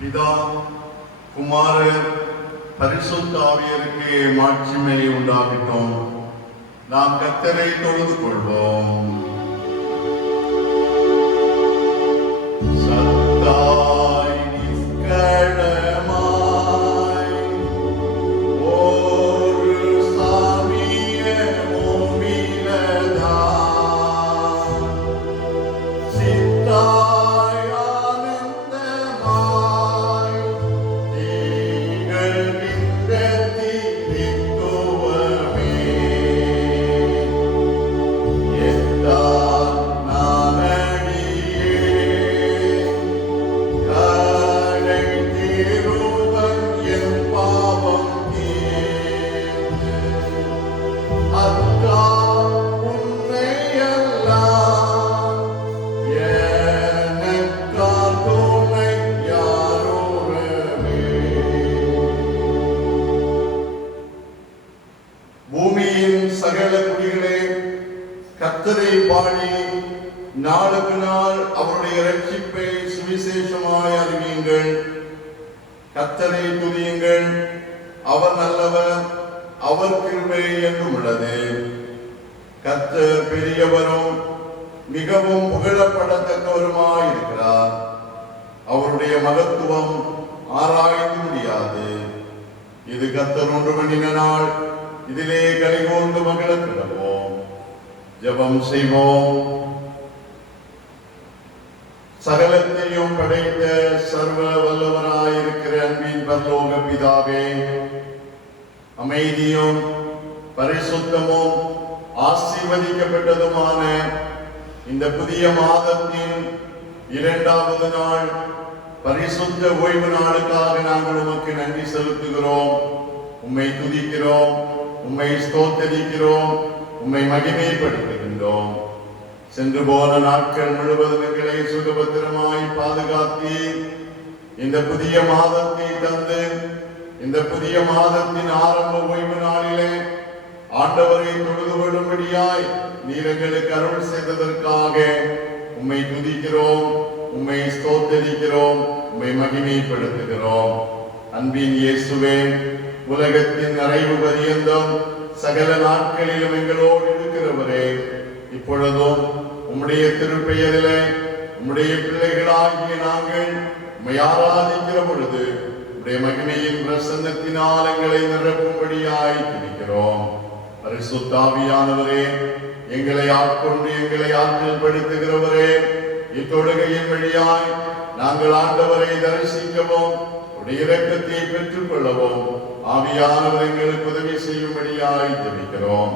பிதா குமாரர் பரிசுத்த ஆவியருக்கு மாட்சிமை உண்டாகட்டும். நாம் கர்த்தரை தொழுது கொள்வோம். கர்த்தரை பாடி நாளுக்கு நாள் அவருடைய இரட்சிப்பை சுவிசேஷமாய் அறிவியுங்கள். கர்த்தரை துதியுங்கள், அவர் நல்லவர், அவர் கிருபை என்றும் உள்ளது. கர்த்தர் பெரியவரும் மிகவும் புகழப்படத்தக்கவருமாய் இருக்கிறார். அவருடைய மகத்துவம் ஆராய்ந்து முடியாது. இது கர்த்தர் ஒன்று பண்ணின நாள், இதிலே கலிகூர்ந்து மகிழக் கிடவோம். ஜெபம் செய்வோம். சகலத்தையும் படைத்த சர்வ வல்லவராயிருக்கிற அன்பின் பரலோக பிதாவே, அமைதியும் பரிசுத்தமும் ஆசீர்வதிக்கப்பட்டதுமான இந்த புதிய மாதத்தின் 2வது நாள் பரிசுத்த ஓய்வு நாளுக்காக நாங்கள் உமக்கு நன்றி செலுத்துகிறோம். உம்மை துதிக்கிறோம், உம்மை ஸ்தோத்தரிக்கிறோம், உம்மை மகிமைப்படுத்துகின்றோம். சென்று போன நாட்கள் முழுவதும் எங்களை சுகபத்திரமாய் பாதுகாத்தீர். இந்த புதிய மாதத்தை தந்து இந்த புதிய மாதத்தின் ஆரம்ப ஓய்வு நாளிலே ஆண்டவரை தொழுது கொள்ளும்படியாய் நீர் எங்களுக்கு அருள் செய்ததற்காக உம்மை துதிக்கிறோம், உம்மை ஸ்தோத்தரிக்கிறோம், உம்மை மகிமைப்படுத்துகிறோம். அன்பின் இயேசுவே, உலகத்தின் நிறைவு பரியந்தம் சகல நாட்களிலும் எங்களோடு இருக்கிறவரே, இப்பொழுதும் உம்முடைய திருப்பெயரிலே உம்முடைய பிள்ளைகளாகிய நாங்கள் உம்மை ஆராதிக்கிற பொழுது உம்முடைய மகிமையின் பிரசன்னத்தினால் எங்களை நிரப்பும்படியாய் துதிக்கிறோம். பரிசுத்த ஆவியானவரே, எங்களை ஆட்கொண்டு எங்களை ஆற்றல் படுத்துகிறவரே, இத்தொழுகையின் வழியாய் நாங்கள் ஆண்டவரை தரிசிக்கவும் உடைய இரக்கத்தை பெற்றுக் கொள்ளவும் ஆவியானவர் எங்களுக்கு உதவி செய்யும்படியாய் ஜெபிக்கிறோம்.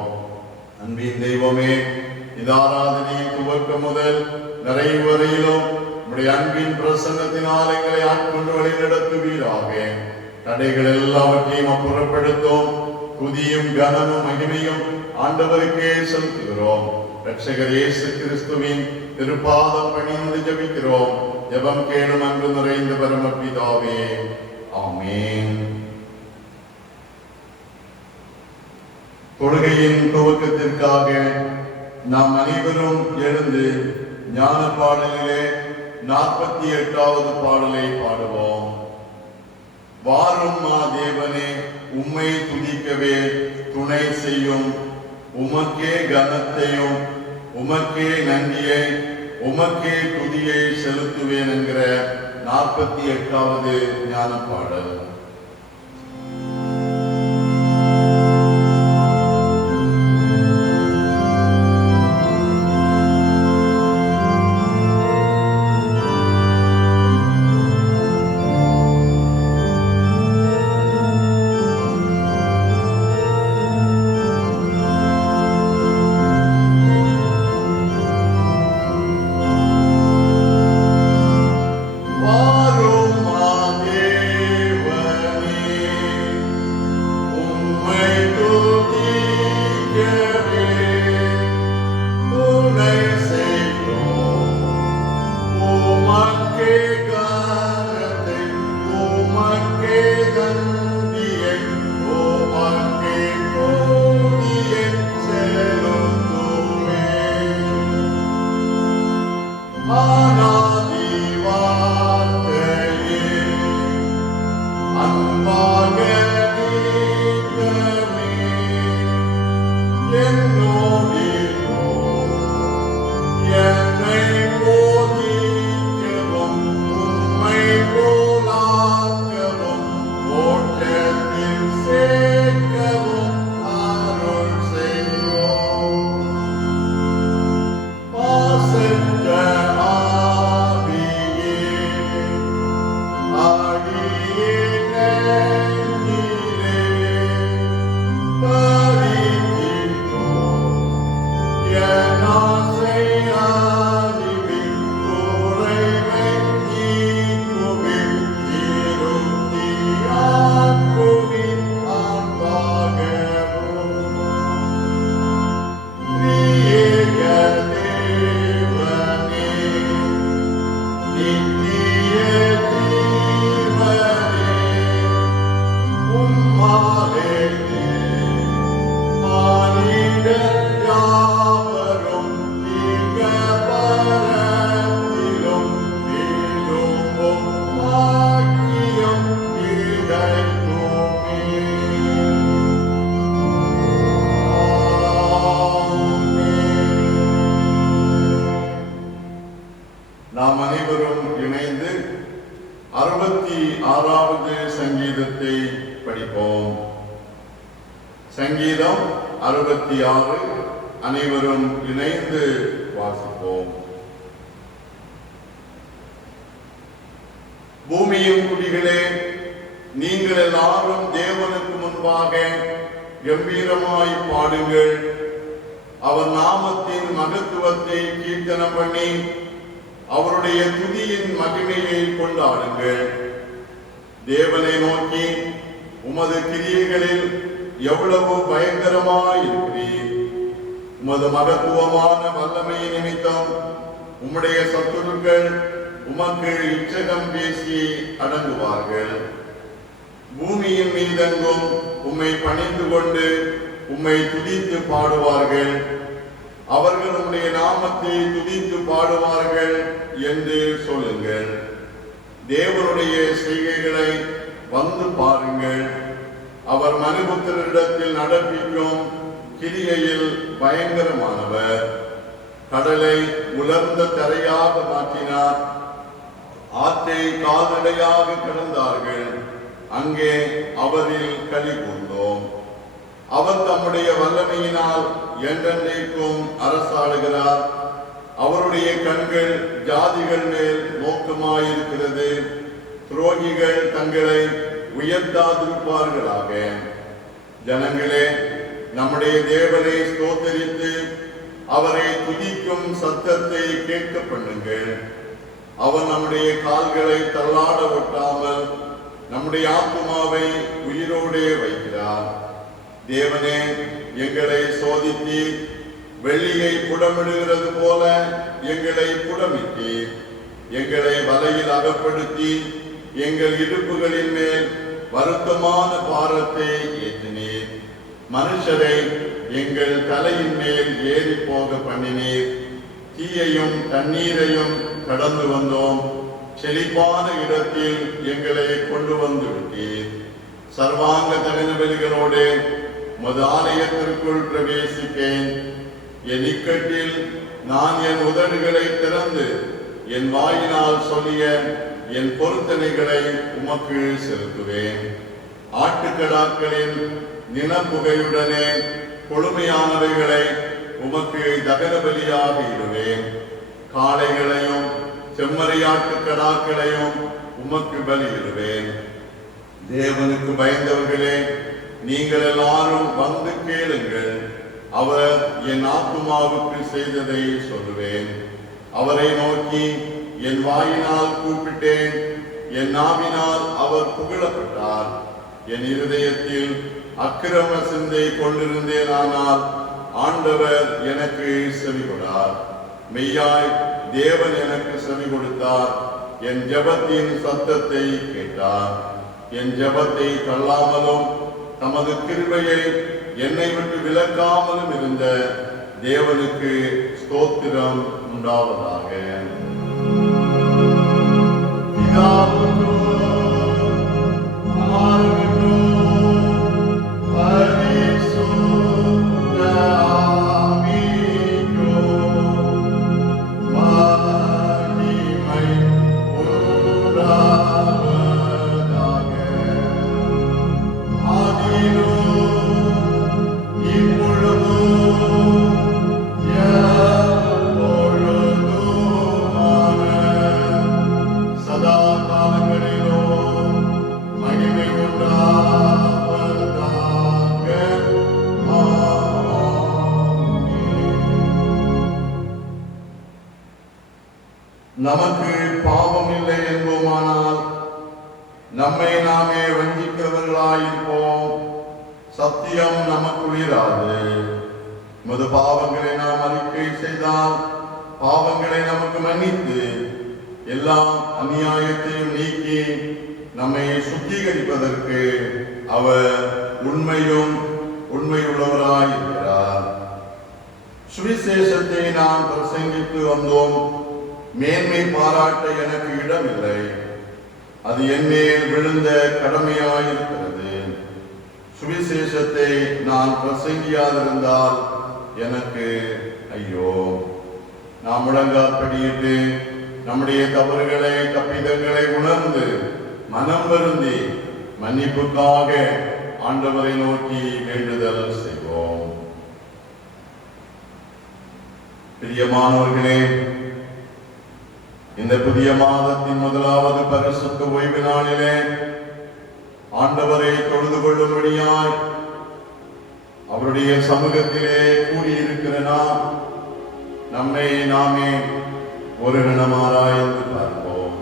அன்பின் தெய்வமே, இந்த ஆராதனை துவக்க முதல் நிறைவு வரையிலும் உடைய அன்பின் பிரசன்னத்தினால் எங்களை ஆட்கொண்டு வழி நடத்துவீராக. தடைகள் எல்லாவற்றையும் அப்புறப்படுத்தும். துதியும் கனமும் மகிமையும் ஆண்டவருக்கே செலுத்துகிறோம். இரட்சகர் இயேசு கிறிஸ்துவின் திருப்பாதம் பணிந்து ஜெபிக்கிறோம். ஜெபம் கேளும் அன்பு நிறைந்த பரமபிதாவே, ஆமென். தொழுகையின் துவக்கத்திற்காக நாம் அனைவரும் எழுந்து ஞான பாடலிலே 48வது பாடலை பாடுவோம். வாரும் மா தேவனே, உம்மை துதிக்கவே துணை செய்யும், உமக்கே கனத்தையும் உமக்கே நன்றியை உமக்கே துதியை செலுத்துவேன் என்கிற 48வது ஞான பாடல். வாரும் மா தேவனே, 66வது சங்கீதத்தை படிப்போம். சங்கீதம் 66 அனைவரும் இணைந்து வாசிப்போம். பூமியின் குடிகளே, நீங்கள் எல்லாரும் தேவனுக்கு முன்பாக கம்பீரமாய் பாடுங்கள். அவர் நாமத்தின் மகத்துவத்தை கீர்த்தனம் பண்ணி அவருடைய துதியின் மகிமையை கொண்டாடுங்கள். தேவனை நோக்கி, உமது கிரியைகளில் எவ்வளவு பயங்கரமாய் இருக்கிறீர். உமது மகத்துவமான வல்லமையை நிமித்தம் உம்முடைய சத்துருக்கள் உமக்கு இச்சகம் பேசி அடங்குவார்கள். பூமியின் மீதெங்கும் உம்மை பணிந்து கொண்டு உம்மை துதித்து பாடுவார்கள். அவர்கள் உம்முடைய நாமத்தை துதித்து பாடுவார்கள் என்று சொல்லுங்கள். தேவனுடைய செய்கைகளை வந்து பாருங்கள். அவர் மனுபுத்திரரிடத்தில் நடப்பிக்கும் கிரியையில் பயங்கரமானவர். கடலை உலர்ந்த தரையாக மாற்றினார். ஆற்றை கால்நடையாக கடந்தார்கள். அங்கே அவரில் களி கூர்ந்தோம். அவர் தம்முடைய வல்லமையினால் என்றென்றைக்கும் அரசாளுகிறார். அவருடைய கண்கள் ஜாதிகள் மேல் நோக்கமாயிருக்கிறது. துரோகிகள் தங்களை உயர்த்தாதிருப்பார்களாக. ஜனங்களே, நம்முடைய தேவனை ஸ்தோத்தரித்து அவரை துதிக்கும் சத்தத்தை கேட்க பண்ணுங்கள். அவர் நம்முடைய கால்களை தள்ளாட ஒட்டாமல் நம்முடைய ஆத்துமாவை உயிரோடே வைக்கிறார். தேவனே, எங்களை சோதித்து வெள்ளியை புடமிடுகிறது போல எங்களை புடமிட்டு எங்களை வலையில் அகப்படுத்தி எங்கள் இடுப்புகளின் மேல் வருத்தமான பாரத்தை ஏற்றினீர். மனுஷரை எங்கள் தலையின் மேல் ஏறி போக பண்ணினீர். தீயையும் தண்ணீரையும் கடந்து வந்தோம். செழிப்பான இடத்தில் எங்களை கொண்டு வந்து விட்டீர். சர்வாங்க தகன பலிகளோடு மது ஆலயத்திற்குள் பிரவேசிப்பேன். என் இக்கட்டில் நான் என் உதடுகளை திறந்து என் வாயினால் சொல்லிய என் பொருத்தனைகளை உமக்கு செலுத்துவேன். ஆட்டுக்கடாக்களின் நினப்புகையுடனே கொழுமையானவைகளை உமக்கு தகன பலியாக இடுவேன். காளைகளையும் செம்மறியாட்டு கடாக்களையும் உமக்கு பலியிடுவேன். தேவனுக்கு பயந்தவர்களே, நீங்கள் எல்லாரும் வந்து கேளுங்கள். அவர் என் ஆத்துமாவுக்கு செய்ததை சொல்லுவேன். அவரை நோக்கி என் வாயினால் கூப்பிட்டேன். என் நாவினால் அவர் புகழப்பட்டார். என் இருதயத்தில் அக்கிரம சிந்தை கொண்டிருந்தேனானால் ஆண்டவர் எனக்கு செவி கொடார். மெய்யாய் தேவன் எனக்கு செவி கொடுத்தார். என் ஜெபத்தின் சத்தத்தை கேட்டார். என் ஜெபத்தை தள்ளாமலும் தமது கிருபையை என்னை விட்டு விலக்காமலும் இருந்த தேவனுக்கு ஸ்தோத்திரம் உண்டாவதாக. நமக்கு பாவம் இல்லை என்போமானால் நம்மை நாமே வஞ்சிக்கிறவர்களாயிருப்போம். சத்தியம் நமக்குள் இராது. மது பாவங்களை நாம் அறிக்கை செய்தால் பாவங்களை நமக்கு மன்னித்து எல்லா அநியாயத்தையும் நீக்கி நம்மை சுத்திகரிப்பதற்கு அவர் உண்மையுள்ளவராயிருக்கிறார். சுவிசேஷத்தை நாம் பிரசங்கித்து வந்தோம். மேன்மை பாராட்ட எனக்கு இடமில்லை. அது என் மேல் விழுந்த கடமையாயிருக்கிறது. சுவிசேஷத்தை நான் பிரசங்கியாதிருந்தால் எனக்கு ஐயோ. நாம் முழங்காற்படியிட்டு நம்முடைய தவறுகளை தப்பிதங்களை உணர்ந்து மனம் வருந்தி மன்னிப்புக்காக ஆண்டவரை நோக்கி வேண்டுதல் செய்வோம். பிரியமானவர்களே, இந்த புதிய மாதத்தின் முதலாவது பரிசுத்த ஓய்வு நாளிலே ஆண்டவரை தொழுது கொள்ளும்படியாய் அவருடைய சமூகத்திலே கூடியிருக்கிற நாம் நம்மை நாமே ஒரு கணமாராய்ந்து பார்ப்போம்.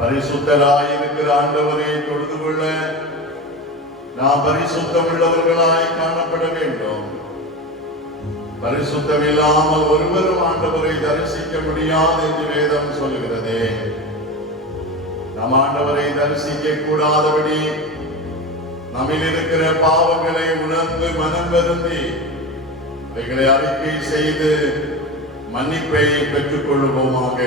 பரிசுத்தராயிருக்கிற ஆண்டவரை தொழுது கொள்ள நாம் பரிசுத்தம் உள்ளவர்களாய் காணப்பட வேண்டும். பரிசுத்தம் இல்லாமல் ஒருவரும் ஆண்டவரை தரிசிக்க முடியாது என்று வேதம் சொல்லுகிறது. நம் ஆண்டவரை தரிசிக்க கூடாதபடி நம்மில் இருக்கிற பாவங்களை உணர்ந்து மனம் வருந்தி அவைகளை அறிக்கை செய்து மன்னிப்பை பெற்றுக் கொள்வோமாக.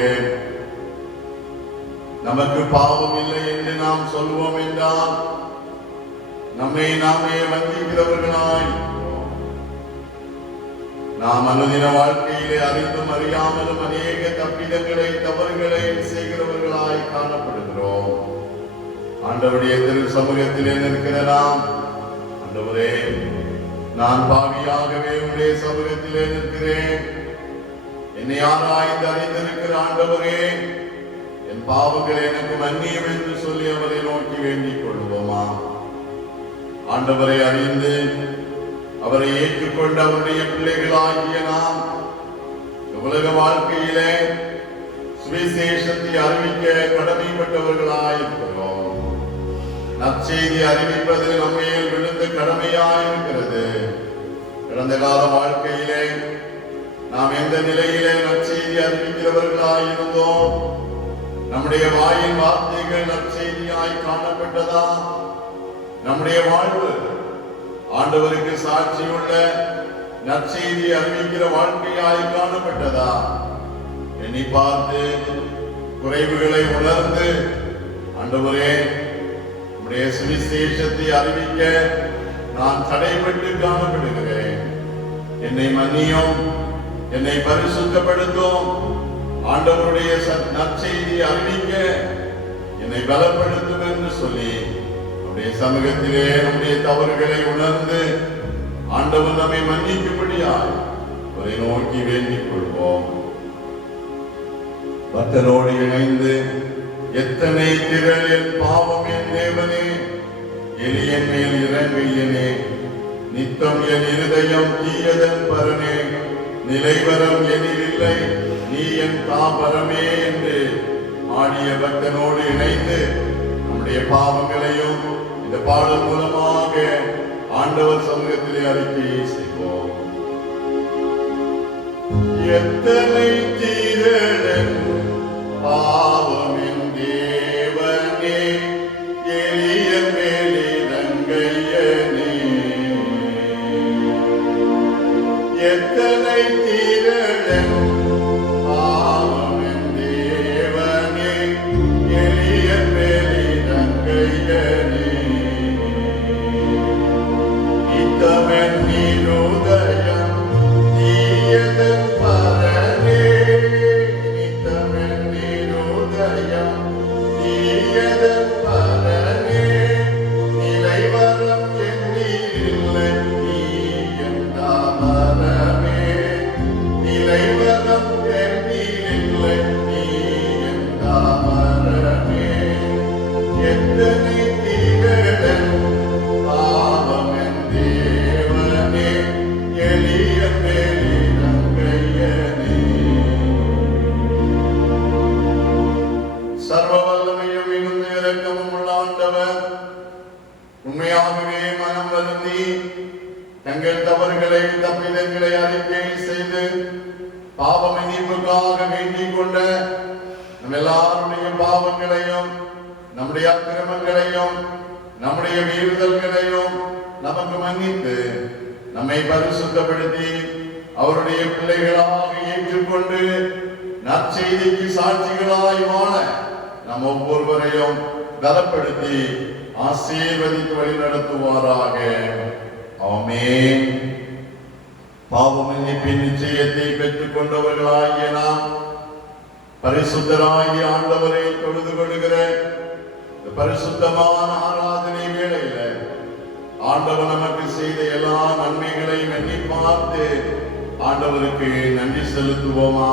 நமக்கு பாவம் இல்லை என்று நாம் சொல்வோம் என்றால் நம்மை நாமே வஞ்சிக்கிறவர்களாய் நாம் அனுதின வாழ்க்கையிலே அறிந்தும் அறியாமலும் அநேக தப்பிதங்களை தவறுகளை செய்கிறவர்களாய் காணப்படுகிறோம். ஆண்டவருடைய திரு சமூகத்திலே நிற்கிற நாம், ஆண்டவரே, நான் பாவியாகவே உடைய சமூகத்திலே நிற்கிறேன், என்னை ஆராய்ந்து அறிந்திருக்கிற ஆண்டவரே, என் பாவங்களை எனக்கு மன்னியும் என்று சொல்லி அவரை நோக்கி வேண்டிக் கொள்வோமா? ஆண்டவரை அறிந்து அவரை ஏற்றுக்கொண்ட அவருடைய பிள்ளைகளாகிய நாம் உலக வாழ்க்கையிலே சுவிசேஷத்தை அறிவிக்க கடமைப்பட்டவர்களாயிருக்கிறோம். நற்செய்தி அறிவிப்பது நம்மையில் விழுந்த கடமையாயிருக்கிறது. கடந்த கால வாழ்க்கையிலே நாம் எந்த நிலையிலே நற்செய்தி அறிவிக்கிறவர்களாயிருந்தோம்? நம்முடைய வாயின் வார்த்தைகள் நற்செய்தியாய் காணப்பட்டதா? நம்முடைய வாழ்வு ஆண்டவருக்கு சாட்சியுள்ள நற்செய்தி அறிவிக்கிற வாழ்க்கையாய் காணப்பட்டதா? எண்ணி பார்த்து குறைவுகளை உணர்ந்து, ஆண்டவரே, உம்முடைய சுவிசேஷத்தை அறிவிக்க நான் தடைபட்டு காணப்படுகிறேன், என்னை மன்னியும், என்னை பரிசுத்தப்படுத்தும், ஆண்டவருடைய நற்செய்தி அறிவிக்க என்னை பலப்படுத்தும் என்று சொல்லி நம்முடைய சமூகத்திலே நம்முடைய தவறுகளை உணர்ந்து ஆண்டவர் நம்மை மன்னிக்கும்படியாய் அவரை நோக்கி வேண்டிக் கொள்வோம். பக்தனோடு இணைந்து, எத்தனை திரள் என் பாவம் என் தேவனே, எளியன் மேல் இறங்கையனே, நித்தம் என் இருதயம் தீயதன் பரனே, நிலைவரம் எனிலில்லை நீ என் தாபரமே என்று ஆடிய பக்தனோடு இணைந்து நம்முடைய பாவங்களையும் இந்த பாடல் மூலமாக ஆண்டவர் சமூகத்திலே அறிக்கை செய்வோம். எத்தனை தீரன் பாவம் என் தேவனே, எளியன் மேல் இறங்கையனே, எத்தனை தீரன் பாவம் என் தேவனே, எளியன் மேல் இறங்கையனே, நித்தமென் இருதயம் தீயதன் பரனே, நித்தமென் இருதயம் தீயதன் பரனே, நிலைவரம் எண்ணில்லை நீ என் தாபரமே, நிலைவரம் எண்ணில்லை நீ என் தாபரமே, எத்தனை தீரன் பாவம் என் தேவனே, எளியன் மேல் இறங்கையனே. சர்வ வல்லமையும் மிகுந்த இரக்கமும் உள்ள ஆண்டவர் உண்மையாகவே மனம் வருந்தி தங்கள் தவறுகளை தப்பிதங்களை அறிக்கை செய்து பாவ மன்னிப்புக்காக வேண்டிக் கொண்ட நம் எல்லாருடைய பாவங்களையும் நம்முடைய அக்கிரமங்களையும் நம்முடைய மீறுதல்களையும் நமக்கு மன்னித்து நம்மை பரிசுத்தப்படுத்தி அவருடைய பிள்ளைகளாக ஏற்றுக்கொண்டு நற்செய்திக்கு சாட்சிகளாய் வாழ நம் ஒவ்வொருவரையும் பலப்படுத்தி ஆசீர்வதித்து வழி நடத்துவாராக. ஆமென். பாவ மன்னிப்பின் நிச்சயத்தை பெற்றுக் கொண்டவர்களாகிய நாம் பரிசுத்தராகிய ஆண்டவரை தொழுது கொள்கிற பரிசுத்தமான ஆராதனை வேளையில ஆண்டவர் நமக்கு செய்த எல்லா நன்மைகளையும் எண்ணி பார்த்து ஆண்டவருக்கு நன்றி செலுத்துவோமா?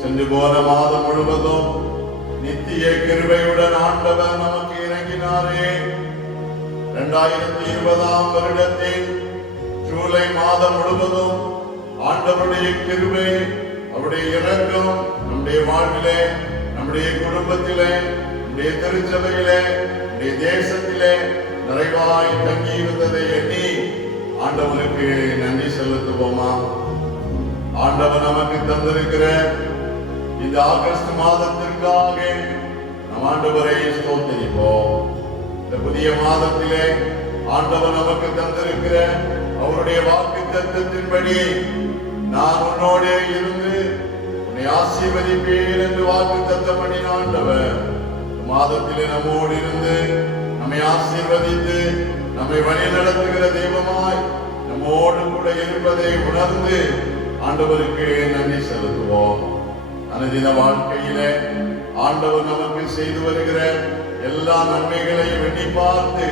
சென்று போன மாதம் முழுவதும் நித்திய கிருபையுடன் ஆண்டவர் நமக்கு இறங்கினாரே. 2020 வருடத்தின் ஜூலை மாதம் முழுவதும் ஆண்டவருடைய கிருபை, அவருடைய இரக்கம் நம்முடைய வாழ்விலே, நம்முடைய குடும்பத்திலே, நம்முடைய திருச்சபையிலே, நம்முடைய தேசத்திலே நிறைவாய் தங்கி இருந்ததை எண்ணி ஆண்டவருக்கு நன்றி செலுத்துவோமா? ஆண்டவர் நமக்கு தந்திருக்கிற இந்த ஆகஸ்ட் மாதத்திற்காக நம் ஆண்டவரை ஸ்தோத்திரிப்போம். இந்த புதிய மாதத்திலே ஆண்டவர் நமக்கு தந்திருக்கிற அவருடைய வாக்குத்தத்தத்தின்படி நான் உன்னோடே இருந்து உன்னை ஆசீர்வதிப்பேன் என்று வாக்குத்தத்தம் பண்ணின ஆண்டவர் மாதத்திலே நம்மோடு இருந்து நம்மை ஆசீர்வதித்து நம்மை வழி நடத்துகிற தெய்வமாய் நம்மோடு கூட இருப்பதை உணர்ந்து ஆண்டவருக்கு நன்றி செலுத்துவோம். அனுதின வாழ்க்கையிலே ஆண்டவர் நமக்கு செய்து வருகிற எல்லா நன்மைகளையும் எண்ணி பார்த்து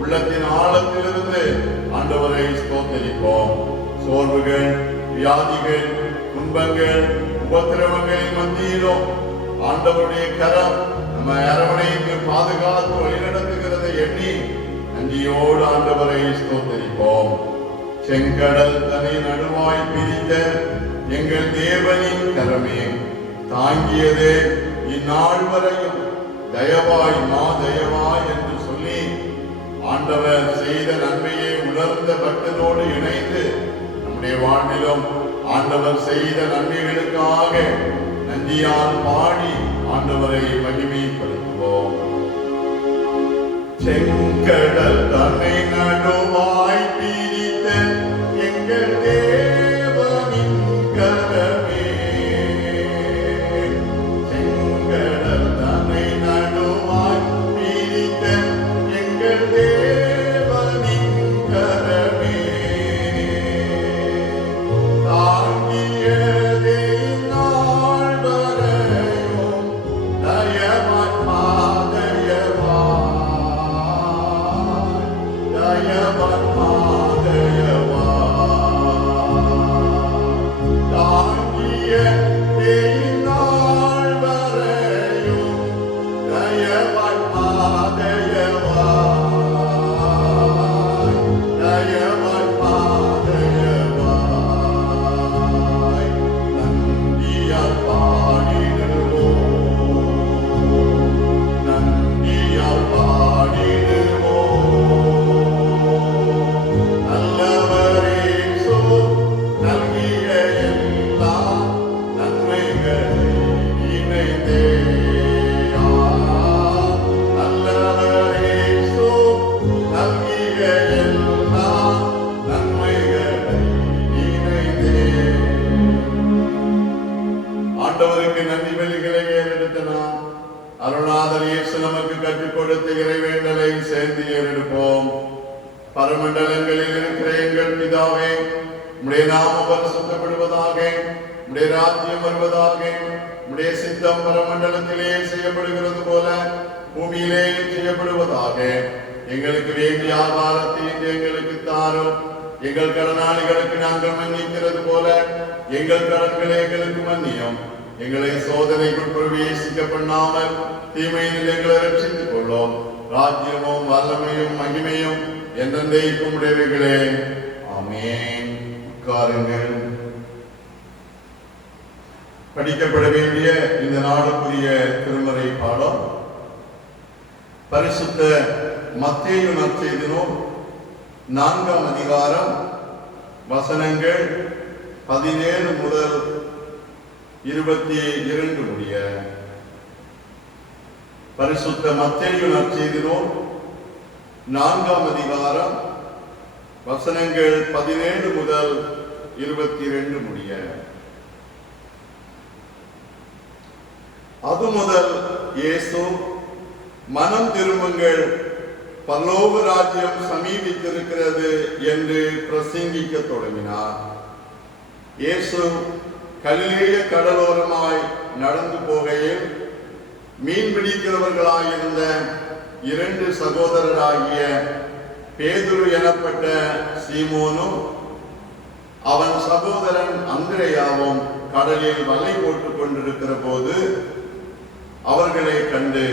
உள்ளத்தின் ஆழத்திலிருந்து ஆண்டவரை ஸ்தோத்திரிப்போம். சோர்வுகள், வியாதிகள், துன்பங்கள், உபத்திரவங்களின் மத்தியிலும் ஆண்டவருடைய கரம் நம்ம அரவணைக்கு பாதுகாத்து வழிநடத்துகிறதை எண்ணி நன்றியோடு ஆண்டவரை ஸ்தோத்திரிப்போம். செங்கடல் தனி நடுவாய் பிரித்த எங்கள் தேவனின் கரமே தாங்கியது இந்நாள் வரையும் தயவாய் மா தயவாய் என்று சொல்லி ஆண்டவர் செய்த நன்மையை உணர்ந்த பக்தனோடு இணைந்து நம்முடைய வாழ்விலும் ஆண்டவர் செய்த நன்மைகளுக்காக நன்றியால் பாடி ஆண்டவரை மகிமைப்படுத்துவோம். செங்கடல் தன்னை நடுவாய் பிரித்த எங்கள் தேவனின் கரமே செங்கடல் தன்னை நடுவாய் பிரித்த எங்கள் தேவனின் கரமே தாங்கியதே நாள் வரையும் தயவாய் அருளாதல் இயேசு நமக்கு கற்றுக் கொடுத்த இறைவேண்டலை சேர்ந்து ஏறெடுப்போம். பரமண்டலங்களில் இருக்கிற எங்கள் பிதாவே, உம்முடைய நாமம் பரிசுத்தப்படுவதாக, உம்முடைய ராஜ்யம் வருவதாக, உம்முடைய சித்தம் பரமண்டலத்திலே செய்யப்படுகிறது போல பூமியிலேயும் செய்யப்படுவதாக. எங்களுக்கு வேண்டிய ஆகாரத்தை இன்று எங்களுக்கு தாரும். எங்கள் கடனாளிகளுக்கு நாங்கள் மன்னிக்கிறது போல எங்கள் கடன்களை எங்களுக்கு மன்னியும். எங்களை சோதனைக்குள் பிரவேசிக்க பண்ணாமல் தீமையில் எங்களை ரட்சித்துக் கொள்ளும். ராஜ்யமும் வல்லமையும் மகிமையும் என்றென்றைக்கும் உடையவைகளே. ஆமென். உட்காருங்கள். படிக்கப்பட வேண்டிய இந்த நாளுக்குரிய திருமறை பாடம் பரிசுத்த மத்தேயு நற்செய்தி நூல் 4ஆம் அதிகாரம் வசனங்கள் 17 முதல் 22 முடிய. பரிசுத்த மத்தேயு நற்செய்தி நூல் 4ஆம் அதிகாரம் வசனங்கள் 17 முதல் 22 முடிய. அது முதல் இயேசு, மனம் திரும்புங்கள், பரலோக ராஜ்யம் சமீபித்திருக்கிறது என்று பிரசங்கிக்க தொடங்கினார். இயேசு கலிலேய கடலோரமாய் நடந்து போகையில் மீன் பிடிக்கிறவர்களாயிருந்த 2 சகோதரராகிய பேதுரு எனப்பட்ட சீமோனும் அவன் சகோதரன் அந்திரேயாவும் கடலில் வலை போட்டுக் கொண்டிருக்கிற போது அவர்களை கண்டு,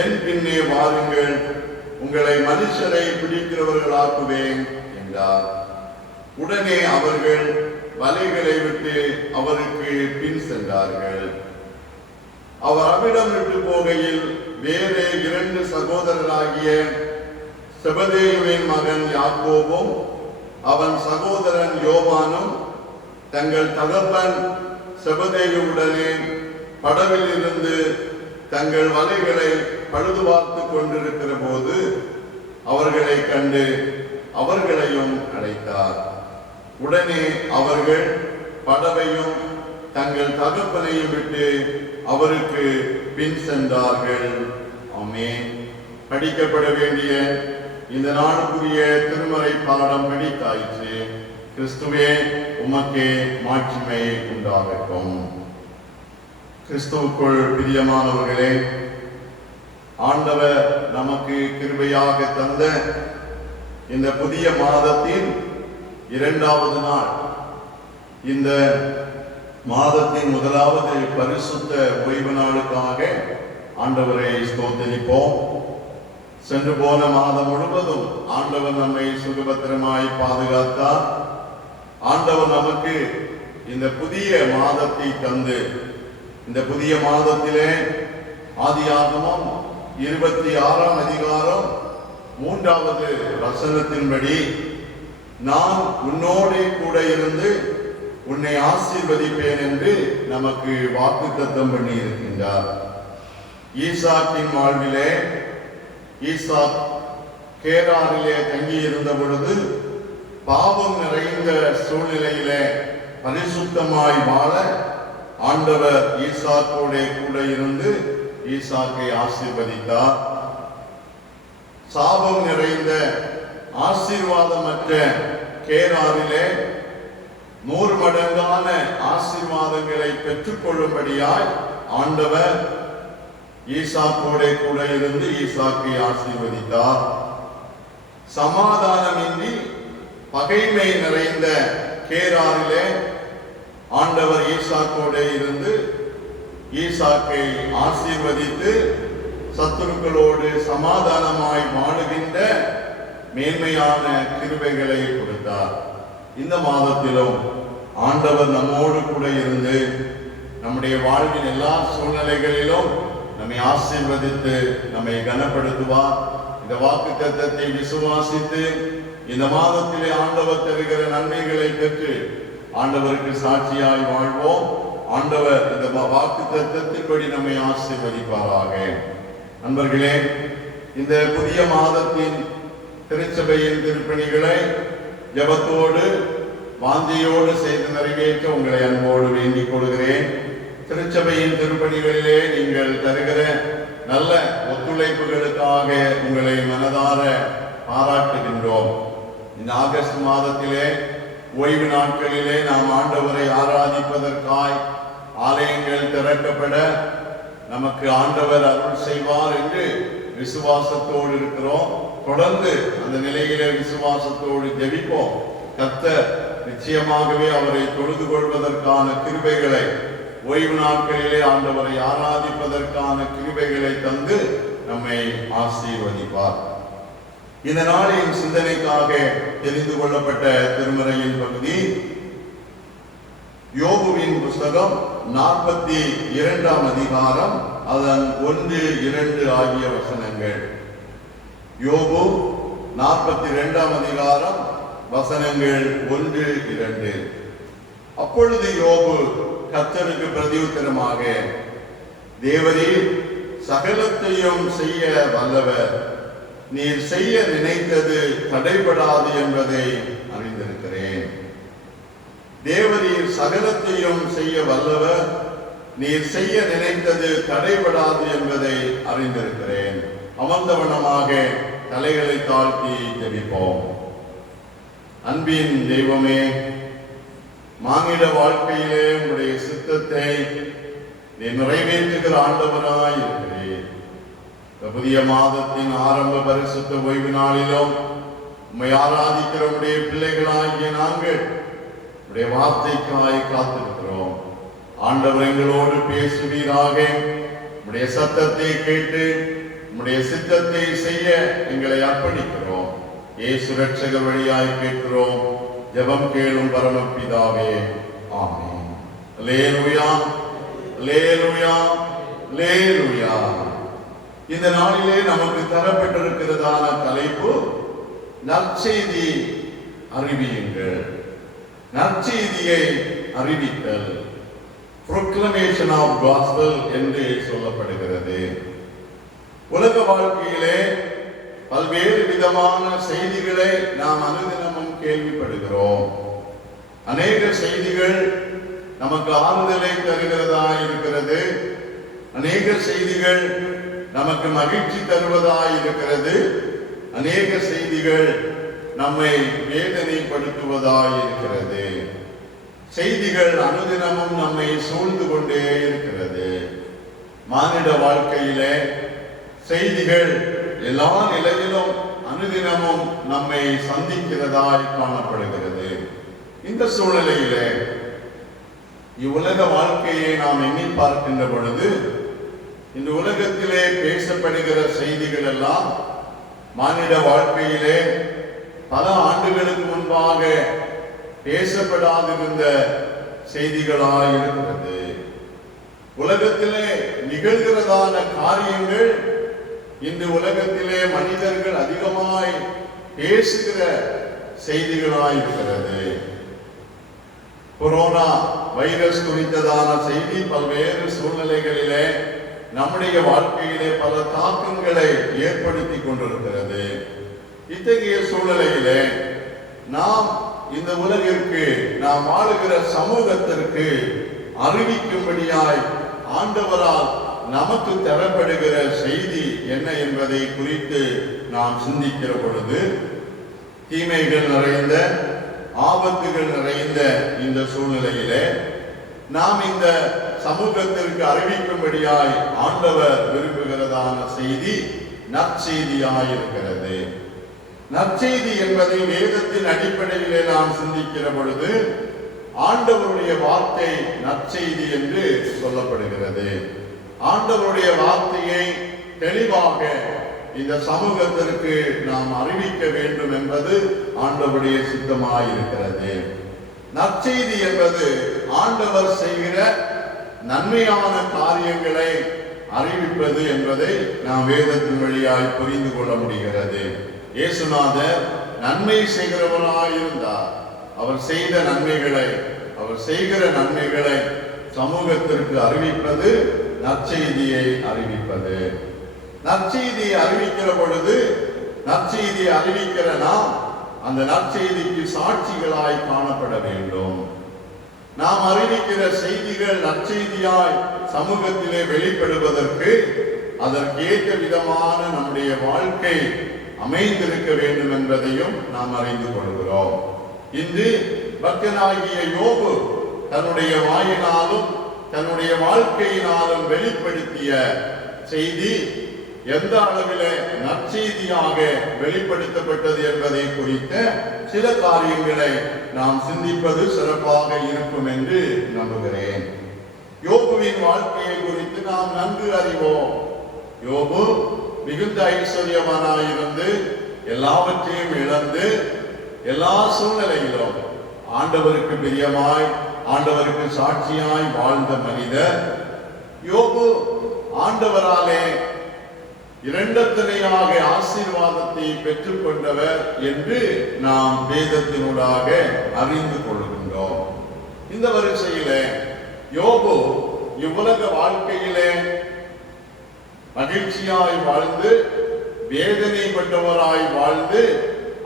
என் பின்னே வாருங்கள், உங்களை மனுஷரை பிடிக்கிறவர்களாக்குவேன் என்றார். உடனே அவர்கள் வலைகளை விட்டு அவருக்கு பின் சென்றார்கள். அவர் அவ்விடம் விட்டு போகையில் வேறு 2 சகோதரராகிய செபதேயுவின் மகன் யாக்கோபும் அவன் சகோதரன் யோவானும் தங்கள் தகப்பன் செபதேயுவுடனே படவில் இருந்து தங்கள் வலைகளை பழுது பார்த்து கொண்டிருக்கிற போது அவர்களை கண்டு அவர்களையும் அழைத்தார். உடனே அவர்கள் படவையும் தங்கள் தகப்பனையும் விட்டு அவருக்கு பின் சென்றார்கள். ஆமென். படிக்கப்பட வேண்டிய இந்த நாளுக்குரிய திருமறை பாடம் படித்தாயிற்று. கிறிஸ்துவே உமக்கே மாட்சிமை உண்டாகட்டும். கிறிஸ்துவுக்குள் பிரியமானவர்களே, ஆண்டவர் நமக்கு கிருபையாக தந்த இந்த புதிய மாதத்தின் 2வது நாள், இந்த மாதத்தின் 1வது பரிசுத்த ஓய்வு நாளுக்காக ஆண்டவரை ஸ்தோத்திரிப்போம். சென்று போன மாதம் முழுவதும் ஆண்டவர் நம்மை சுகபத்திரமாய் பாதுகாத்தார். ஆண்டவர் நமக்கு இந்த புதிய மாதத்தை தந்து, இந்த புதிய மாதத்திலே ஆதியாகமம் 26ஆம் அதிகாரம் 3வது வசனத்தின்படி, நான் உன்னோடு கூட இருந்து உன்னை ஆசீர்வதிப்பேன் என்று நமக்கு வாக்குத்தத்தம் பண்ணி இருக்கின்றார். ஈசாக்கின் வாழ்விலே ஈசாக் கேராரிலே தங்கி இருந்த பொழுது பாவம் நிறைந்த சூழ்நிலையிலே பரிசுத்தமாய் வாழ ஆண்டவர் ஈசாக்கோட கூட இருந்து ஈசாக்கை ஆசீர்வதித்தார். சாபம் நிறைந்த ஆசீர்வாதமற்ற கேராரிலே 100 மடங்கான ஆசீர்வாதங்களை பெற்றுக் கொள்ளும்படியாய் ஆண்டவர் ஈசாக்கோட கூட இருந்து ஈசாக்கை ஆசீர்வதித்தார். சமாதானமின்றி பகைமை நிறைந்த கேராரிலே ஆண்டவர் ஈசாக்கோட இருந்து ஈசாக்கை ஆசீர்வதித்து சத்துருக்களோடு சமாதானமாய் வாழுகின்ற மேன்மையான கிருபைகளை கொடுத்தார். இந்த மாதத்திலும் ஆண்டவர் நம்மோடு கூட இருந்து நம்முடைய வாழ்வின் எல்லா சூழ்நிலைகளிலும் நம்மை ஆசீர்வதித்து நம்மை கனப்படுத்துவார். இந்த வாக்குத்தத்தத்தை விசுவாசித்து இந்த மாதத்திலே ஆண்டவர் தருகிற நன்மைகளை பெற்று ஆண்டவருக்கு சாட்சியாய் வாழ்வோம். ஆண்டவர் இந்த வாக்குத்தத்தத்தின்படி நம்மை ஆசீர்வதிப்பாராக. நண்பர்களே, இந்த புதிய மாதத்தின் திருச்சபையின் திருப்பணிகளை ஜெபத்தோடு வாஞ்சையோடு செய்து நிறைவேற்ற உங்களை அன்போடு வேண்டிக் கொள்கிறேன். திருச்சபையின் திருப்பணிகளிலே நீங்கள் தருகிற நல்ல ஒத்துழைப்புகளுக்காக உங்களை மனதார பாராட்டுகின்றோம். இந்த ஆகஸ்ட் மாதத்திலே ஓய்வு நாட்களிலே நாம் ஆண்டவரை ஆராதிப்பதற்காய் ஆலயங்கள் திறக்கப்பட நமக்கு ஆண்டவர் அருள் செய்வார் என்று விசுவாசத்தோடு இருக்கிறோம். தொடர்ந்து அந்த நிலையிலே விசுவாசத்தோடு ஜெபிப்போம். கர்த்தர் நிச்சயமாகவே அவரை தொழுது கொள்வதற்கான கிருபைகளை, ஓய்வு நாட்களிலே ஆண்டவரை ஆராதிப்பதற்கான கிருபைகளை தந்து நம்மை ஆசீர்வதிப்பார். இந்த நாளின் சிந்தனைக்காக தெரிந்து கொள்ளப்பட்ட திருமறையின் பகுதி யோபுவின் புஸ்தகம் 42ஆம் அதிகாரம், அதன் 1, 2 ஆகிய வசனங்கள். யோபு 42ஆம் அதிகாரம் வசனங்கள் 1, 2. அப்பொழுது யோபு கர்த்தருக்கு பிரதியுத்தரமாக, தேவரீர் சகலத்தையும் செய்ய வல்லவர், நீர் செய்ய நினைத்தது தடைபடாது என்பதை அறிந்திருக்கிறேன். தேவரீர் சகலத்தையும் செய்ய வல்லவர், நீர் செய்ய நினைத்தது தடைபடாது என்பதை அறிந்திருக்கிறேன். அமர்ந்தவனமாக தலைகளை தாழ்த்தி ஜெபிப்போம். அன்பின் தெய்வமே, மானிட வாழ்க்கையிலே உங்களுடைய சித்தத்தை நீ நிறைவேற்றுகிற ஆண்டவராய் இருக்கிறேன். இந்த புதிய மாதத்தின் ஆரம்ப பரிசுத்த ஓய்வு நாளிலும் உம்மை ஆராதிக்கிற உடைய பிள்ளைகளாகிய நாங்கள் உடைய வார்த்தைக்காய் காத்திருக்கிறோம். ஆண்டவர் எங்களோடு பேசுவீராக. உடைய சத்தத்தை கேட்டு உடைய சித்தத்தை செய்ய எங்களை அர்ப்பணிக்கிறோம். இயேசு ரட்சகர் வழியாய் கேட்கிறோம். ஜெபம் கேளும் பரமபிதாவே, ஆமென். அல்லேலூயா, அல்லேலூயா, அல்லேலூயா. இந்த நாளிலே நமக்கு தரப்பட்டிருக்கிறதான தலைப்பு நற்செய்தி அறிவியுங்கள். நற்செய்தியை அறிவித்தல், proclamation of gospel என்று சொல்லப்படுகிறது. உலக வாழ்க்கையிலே பல்வேறு விதமான செய்திகளை நாம் அனுதினமும் கேள்விப்படுகிறோம். அநேக செய்திகள் நமக்கு ஆறுதலை தருகிறதா இருக்கிறது. அநேக செய்திகள் நமக்கு மகிழ்ச்சி தருவதாய் இருக்கிறது. அநேக செய்திகள் நம்மை வேதனைப்படுத்துவதாய் இருக்கிறது. செய்திகள் அனுதினமும் நம்மை சூழ்ந்து கொண்டே இருக்கிறது. மானிட வாழ்க்கையிலே செய்திகள் எல்லா நிலையிலும் அனுதினமும் நம்மை சந்திக்கிறதாய் காணப்படுகிறது. இந்த சூழ்நிலையிலே இவ்வுலக வாழ்க்கையை நாம் எண்ணி பார்க்கின்ற பொழுது இந்த உலகத்திலே பேசப்படுகிற செய்திகள் எல்லாம் மானிட வாழ்க்கையிலே பல ஆண்டுகளுக்கு முன்பாக பேசப்படாதிருந்த செய்திகளாய் இருக்கிறது. உலகத்திலே நிகழ்கிறதான காரியங்கள் இந்த உலகத்திலே மனிதர்கள் அதிகமாய் பேசுகிற செய்திகளாய் இருக்கிறது. கொரோனா வைரஸ் குறித்ததான செய்தி பல்வேறு சூழ்நிலைகளிலே நம்முடைய வாழ்க்கையிலே பல தாக்கங்களை ஏற்படுத்தி கொண்டிருக்கிறது. இத்தகைய சூழ்நிலையிலே நாம் இந்த உலகிற்கு, நாம் வாழுகிற சமூகத்திற்கு அறிவிக்கும்படியாய் ஆண்டவரால் நமக்கு தரப்படுகிற செய்தி என்ன என்பதை குறித்து நாம் சிந்திக்கிற பொழுது, தீமைகள் நிறைந்த, ஆபத்துகள் நிறைந்த இந்த சூழ்நிலையிலே நாம் இந்த சமூகத்திற்கு அறிவிக்கும்படியாய் ஆண்டவர் விரும்புகிறதான செய்தி நற்செய்தியாயிருக்கிறது. நற்செய்தி என்பதை வேதத்தின் அடிப்படையிலே நாம் சிந்திக்கிற பொழுது ஆண்டவருடைய வார்த்தை நற்செய்தி என்று சொல்லப்படுகிறது. ஆண்டவருடைய வார்த்தையை தெளிவாக இந்த சமூகத்திற்கு நாம் அறிவிக்க வேண்டும் என்பது ஆண்டவருடைய சித்தமாயிருக்கிறது. நற்செய்தி என்பது ஆண்டவர் செய்கிற நன்மையான காரியங்களை அறிவிப்பது என்பதை நாம் வேதத்தின் வழியாய் புரிந்து கொள்ள முடிகிறது. இயேசுநாதர் நன்மை செய்கிறவராயிருந்தார். அவர் செய்த நன்மைகளை, அவர் செய்கிற நன்மைகளை சமூகத்திற்கு அறிவிப்பது நற்செய்தியை அறிவிப்பது. நற்செய்தியை அறிவிக்கிற பொழுது, நற்செய்தியை அறிவிக்கிற நாம் அந்த நற்செய்திக்கு சாட்சிகளாய் காணப்பட வேண்டும். நாம் அறிவிக்கிற செய்திகள் நற்செய்தியாய் சமூகத்திலே வெளிப்படுவதற்கு அதற்கேற்ற விதமான நம்முடைய வாழ்க்கை அமைந்திருக்க வேண்டும் என்பதையும் நாம் அறிந்து கொள்கிறோம். இன்று பக்தனாகிய யோபு தன்னுடைய வாயினாலும் தன்னுடைய வாழ்க்கையினாலும் வெளிப்படுத்திய செய்தி எந்த அளவிலே நற்செய்தியாக வெளிப்படுத்தப்பட்டது என்பதை குறித்த சில காரியங்களை நாம் சிந்திப்பது சிறப்பாக இருக்கும் என்று நம்புகிறேன். யோபுவின் வாழ்க்கையை குறித்து நாம் நன்கு அறிவோம். யோபு மிகுந்த ஐஸ்வர்யவானாயிருந்து எல்லாவற்றையும் இழந்து எல்லா சூழ்நிலையிலும் ஆண்டவருக்கு பிரியமாய், ஆண்டவருக்கு சாட்சியாய் வாழ்ந்த மனிதர். யோபு ஆண்டவராலே இரண்டத்தனையாக ஆசீர்வாதத்தை பெற்றுக் கொண்டவர் என்று நாம் வேதத்தினூடாக அறிந்து கொள்கின்றோம். இந்த வரிசையிலே யோபு இவ்வுலக வாழ்க்கையிலே மகிழ்ச்சியாய் வாழ்ந்து, வேதனைப்பட்டவராய் வாழ்ந்து,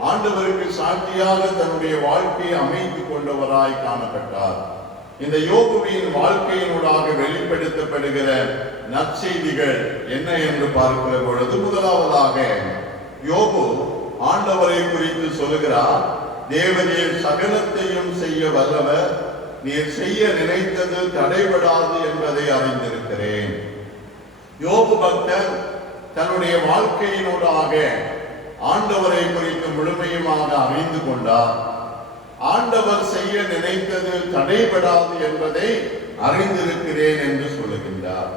ஆண்டவருக்கு சாட்சியாக தன்னுடைய வாழ்க்கையை அமைத்துக் கொண்டவராய் காணப்பட்டார். இந்த யோபுவின் வாழ்க்கையினூடாக வெளிப்படுத்தப்படுகிற நற்செய்திகள் என்ன என்று பார்க்கிற பொழுது, முதலாவதாக யோபு ஆண்டவரை குறித்து சொல்லுகிறார், தேவரீர் சகலத்தையும் செய்ய வல்லவர், நீர் செய்ய நினைத்தது தடைபடாது என்பதை அறிந்திருக்கிறேன். யோபு பக்தர் தன்னுடைய வாழ்க்கையினூடாக ஆண்டவரை குறித்து முழுமையுமாக அறிந்து கொண்டார். ஆண்டவர் செய்ய நினைத்தது தடைபடாது என்பதை அறிந்திருக்கிறேன் என்று சொல்லுகின்றார்.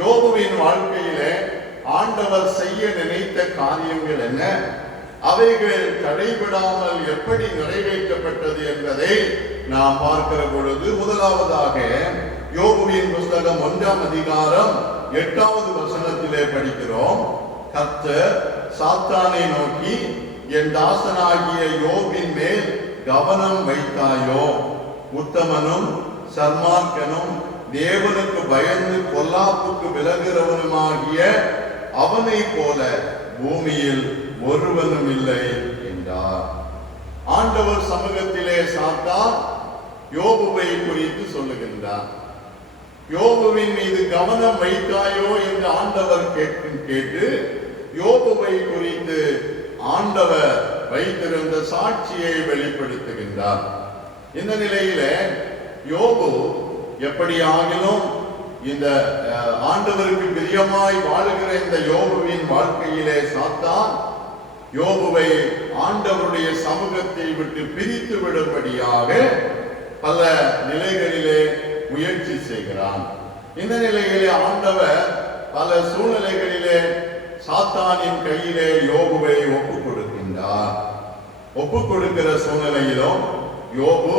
யோபுவின் வாழ்க்கையிலே ஆண்டவர் செய்ய நினைத்த காரியங்கள் என்ன, அவைகள் தடைபடாமல் எப்படி நிறைவேற்றப்பட்டது என்பதை நாம் பார்க்கிற பொழுது, முதலாவதாக யோபுவின் புஸ்தகம் 1ஆம் அதிகாரம் 8வது வசனத்திலே படிக்கிறோம். கர்த்தர் சாத்தானை நோக்கி, என் தாசனாகிய யோபின் மேல் கவனம் வைத்தாயோ? உத்தமனும் சர்மார்க்கனும் தேவனுக்கு பயந்து பொல்லாப்புக்கு விலகுகிறவனுமாகிய அவனை போல பூமியில் ஒருவனும் இல்லை என்றார். ஆண்டவர் சமூகத்திலே சாத்தான் யோபுவை குறித்து சொல்லுகின்றார். யோபுவின் மீது கவனம் வைத்தாயோ என்று ஆண்டவர் கேட்டு யோபுவை குறித்து ஆண்டவர் வைத்திருந்த சாட்சியை வெளிப்படுத்துகின்றார். இந்த நிலையிலே யோபு எப்படியாகிலும் இந்த ஆண்டவருக்கு பிரியமாய் வாழுகிற இந்த யோபுவின் வாழ்க்கையிலே சாத்தான் யோபுவை ஆண்டவருடைய சமூகத்தை விட்டு பிரித்து விடும்படியாக பல நிலைகளிலே முயற்சி செய்கிறான். இந்த நிலையிலே ஆண்டவர் பல சூழ்நிலைகளிலே சாத்தானின் கையிலே யோபுவை ஒப்புக் கொடுக்கின்றார். ஒப்புக் கொடுக்கிற சூழ்நிலையிலும் யோபு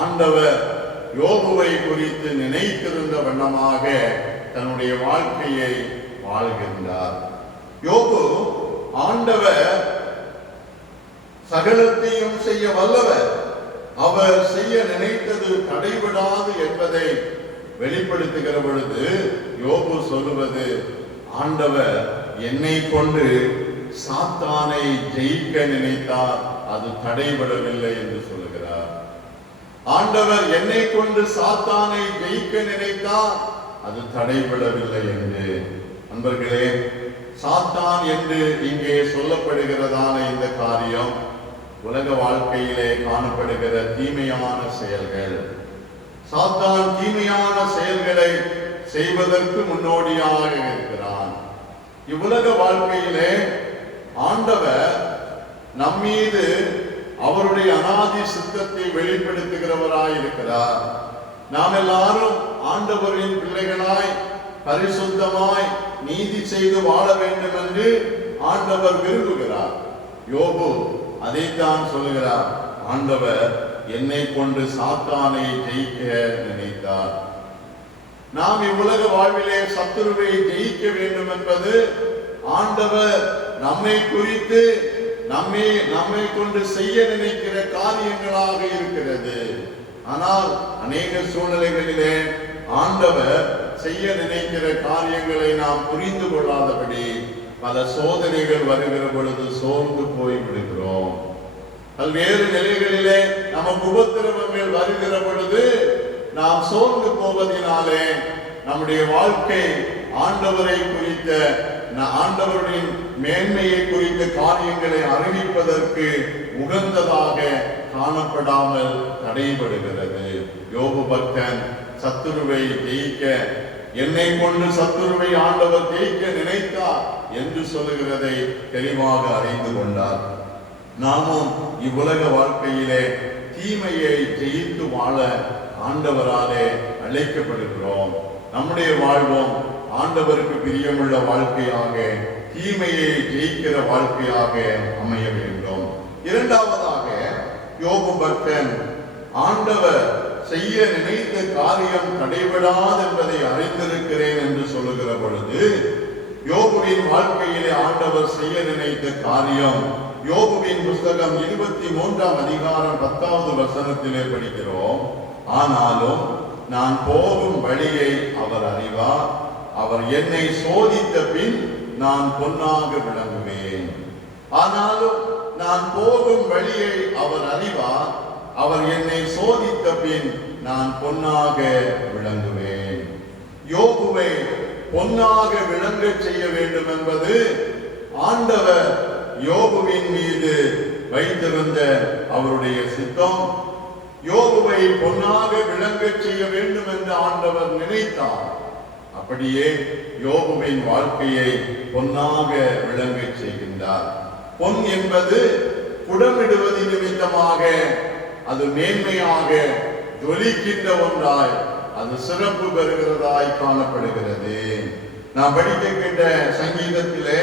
ஆண்டவர் யோபுவை குறித்து நினைத்திருந்த வண்ணமாக தன்னுடைய வாழ்க்கையை வாழ்கின்றார். யோபு ஆண்டவர் சகலத்தையும் செய்ய வல்லவர், அவர் செய்ய நினைத்தது தடைபடாது என்பதை வெளிப்படுத்துகிற பொழுது யோபு சொல்லுவது, ஆண்டவர் என்னை கொண்டு சாத்தானை ஜெயிக்க நினைத்தார், அது தடைபடவில்லை என்று சொல்லுகிறார். ஆண்டவர் என்னை கொண்டு சாத்தானை ஜெயிக்க நினைத்தார், அது தடைபடவில்லை என்று. அன்பர்களே, சாத்தான் என்று இங்கே சொல்லப்படுகிறதான இந்த காரியம் உலக வாழ்க்கையிலே காணப்படுகிற தீமையான செயல்கள். சாத்தான் தீமையான செயல்களை செய்வதற்கு முன்னோடியாக இருக்கிறான். இவ்வுலக வாழ்க்கையிலே ஆண்டவர் நம்மீது அவருடைய அனாதி சித்தத்தை வெளிப்படுத்துகிறவராய் இருக்கிறார். நாம் எல்லாரும் ஆண்டவரின் பிள்ளைகளாய் பரிசுத்தமாய் நீதி செய்து வாழ வேண்டும் என்று ஆண்டவர் விரும்புகிறார். யோபு அதைத்தான் சொல்லுகிறார், ஆண்டவர் என்னை கொண்டு சாத்தானை ஜெயிக்க நினைத்தார். நாம் இவ்வுலக வாழ்விலே சத்துருவை ஜெயிக்க வேண்டும் என்பது ஆண்டவர் நம்மை குறித்து நம்மை கொண்டு செய்ய நினைக்கிற காரியங்களாக இருக்கிறது. ஆனால் அநேக சூழ்நிலைகளிலே ஆண்டவர் செய்ய நினைக்கிற காரியங்களை நாம் புரிந்து கொள்ளாதபடி பல சோதனைகள் வருகிற பொழுது சோர்ந்து போய் விடுகிறோம். பல்வேறு நிலைகளிலே நமக்கு உபத்திரவங்கள் வருகிற பொழுது நாம் சோர்ந்து போவதினாலே நம்முடைய வாழ்க்கை ஆண்டவரை குறித்த ஆண்டவருடைய மேன்மையை குறித்த காரியங்களை அறிவிப்பதற்கு உகந்ததாக காணப்படாமல் தடைபடுகிறது. யோபு பக்தன் சத்துருவை ஜெயிக்க, என்னை கொண்டு சத்துருவை ஆண்டவர் ஜெயிக்க நினைத்தார் என்று சொல்லுகிறதை தெளிவாக அறிந்து கொண்டார். நாமும் இவ்வுலக வாழ்க்கையிலே தீமையை ஜெயித்து வாழ ஆண்டவராலே அழைக்கப்படுகிறோம். நம்முடைய வாழ்வும் ஆண்டவருக்கு பிரியமுள்ள வாழ்க்கையாக, தீமையை ஜெயிக்கிற வாழ்க்கையாக அமைய வேண்டும். இரண்டாவதாக, யோபு பக்தன் ஆண்டவர் செய்ய நினைத்த காரியம் தடைபடாது என்பதை அறிந்திருக்கிறேன் என்று சொல்லுகிற பொழுது, யோபுவின் வாழ்க்கையிலே ஆண்டவர் செய்ய நினைத்த காரியம் யோபுவின் புஸ்தகம் 23ஆம் அதிகாரம் 10வது வசனத்திலே படிக்கிறோம். ஆனாலும் நான் போகும் வழியை அவர் அறிவார், அவர் என்னை சோதித்த பின் நான் பொன்னாக விளங்குவேன். ஆனாலும் நான் போகும் வழியை அவர் அறிவார், அவர் என்னை சோதித்த பின் நான் பொன்னாக விளங்குவேன். யோபுவை பொன்னாக விளங்க செய்ய வேண்டும் என்பது ஆண்டவர் யோபுவின் மீது வைத்திருந்த அவருடைய சித்தம். யோபுவை பொன்னாக விளங்கச் செய்ய வேண்டும் என்று ஆண்டவர் நினைத்தார். அப்படியே யோபுவின் வாழ்க்கையை பொன்னாக விளங்கச் செய்கின்றார். பொன் என்பது புடமிடுவது நிமித்தமாக அது மேன்மையாக ஜொலிக்கின்ற ஒன்றாய், அது சிறப்பு பெறுகிறதாய் காணப்படுகிறது. நாம் படிக்கின்ற சங்கீதத்திலே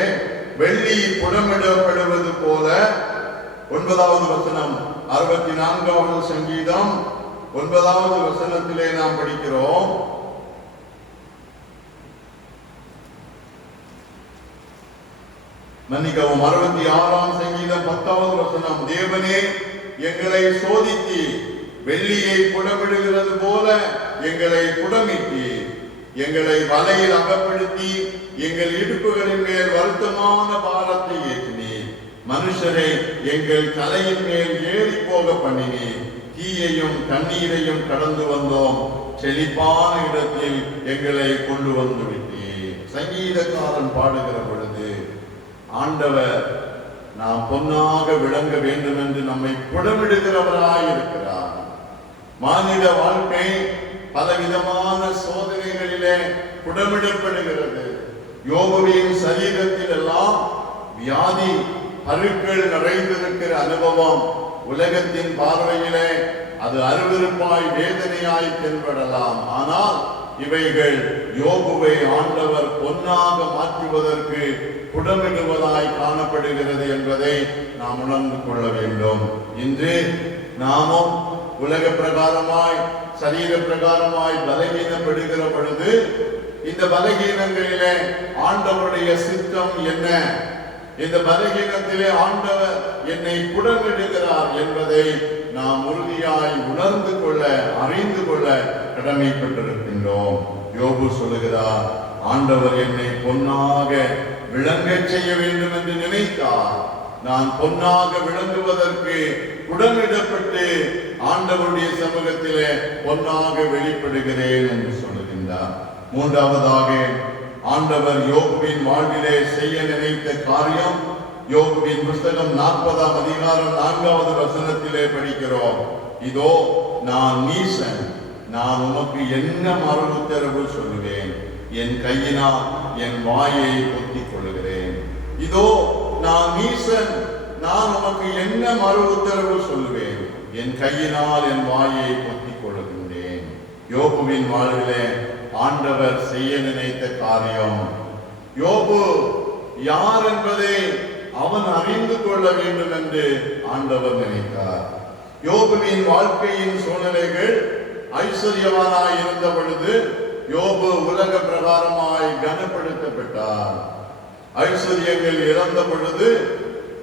வெள்ளி புடமிடப்படுவது போல 9வது வசனம் 64வது சங்கீதம் 9வது வசனத்திலே நாம் படிக்கிறோம். மன்னிக்கவும், 66ஆம் சங்கீதம் 10வது வசனம், தேவனே எங்களை சோதித்து வெள்ளியை புடமிடுகிறது போல எங்களை புடமிட்டு எங்களை வலையில் அகப்படுத்தி எங்கள் இடுப்புகளின் மேல் வருத்தமான பாரத்தை ஏற்றினீர். மனுஷரை எங்கள் தலையின் மேல் ஏறி போக பண்ணினீர். தீயையும் தண்ணீரையும் கடந்து வந்தோம், செழிப்பான இடத்தில் எங்களை கொண்டு வந்து விட்டீர். சங்கீதக்காரன் பாடுகிற பொழுது ஆண்டவர் நாம் பொன்னாக விளங்க வேண்டும் என்று நம்மை புடமிடுகிறவராய் இருக்கிறார். மானிட வாழ்க்கை பலவிதமான சோதனைகளிலே புடமிடப்படுகிறது. யோபுவின் சரீரத்தில் எல்லாம் வியாதி பருக்கள் நிறைந்திருக்கிற அனுபவம் உலகத்தின் பார்வையிலே அது அருவருப்பாய் வேதனையாய் தென்படலாம். ஆனால் இவைகள் யோபுவை ஆண்டவர் பொன்னாக மாற்றுவதற்கு புடமிடுவதாய் காணப்படுகிறது என்பதை நாம் உணர்ந்து கொள்ள வேண்டும். இன்று நாமும் உலக பிரகாரமாய் சரீர பிரகாரமாய் பலகீனப்படுகிற பொழுது இந்த பலகீனங்களிலே ஆண்டவருடைய சித்தம் என்ன, இந்த பலகீனத்திலே ஆண்டவர் என்னை புடமிடுகிறார் என்பதை நாம் உறுதியாய் உணர்ந்து கொள்ள அறிந்து கொள்ள கடமைப்பட்டிருக்கின்றோம். யோபு சொல்லுகிறார், ஆண்டவர் என்னை பொன்னாக விளங்கச் செய்ய வேண்டும் என்று நினைத்தார். நான் பொன்னாக விளங்குவதற்கு புடமிடப்பட்டு ஆண்டவருடைய சமூகத்திலே பொன்னாக வெளிப்படுகிறேன் என்று சொல்லுகின்றார். மூன்றாவதாக ஆண்டவர் யோபுவின் வாழ்விலே செய்ய நினைத்த காரியம் யோபுவின் புஸ்தகம் 40ஆம் அதிகாரம் 4வது வசனத்திலே படிக்கிறோம். இதோ நான் நீசன், நான் உமக்கு என்ன மறு உத்தரவு சொல்லுவேன், என் கையினால் என் வாயை பொத்திக் கொள்கிறேன். இதோ நான் நீசன், நான் உமக்கு என்ன மறு உத்தரவு சொல்லுவேன், என் கையினால் என் வாயை பொத்திக் கொள்கின்றேன். யோபுவின் வாழ்விலே ஆண்டவர் செய்ய நினைத்த காரியம், யோபு யார் என்பதை அவன் அறிந்து கொள்ள வேண்டும் என்று ஆண்டவர் நினைத்தார். யோபுவின் வாழ்க்கையின் சூழ்நிலைகள் ஐஸ்வர்யவானாய் இருந்த பொழுது யோபு உலக பிரகாரமாய் கனப்படுத்தப்பட்டார். ஐஸ்வர்யங்கள் இழந்த பொழுது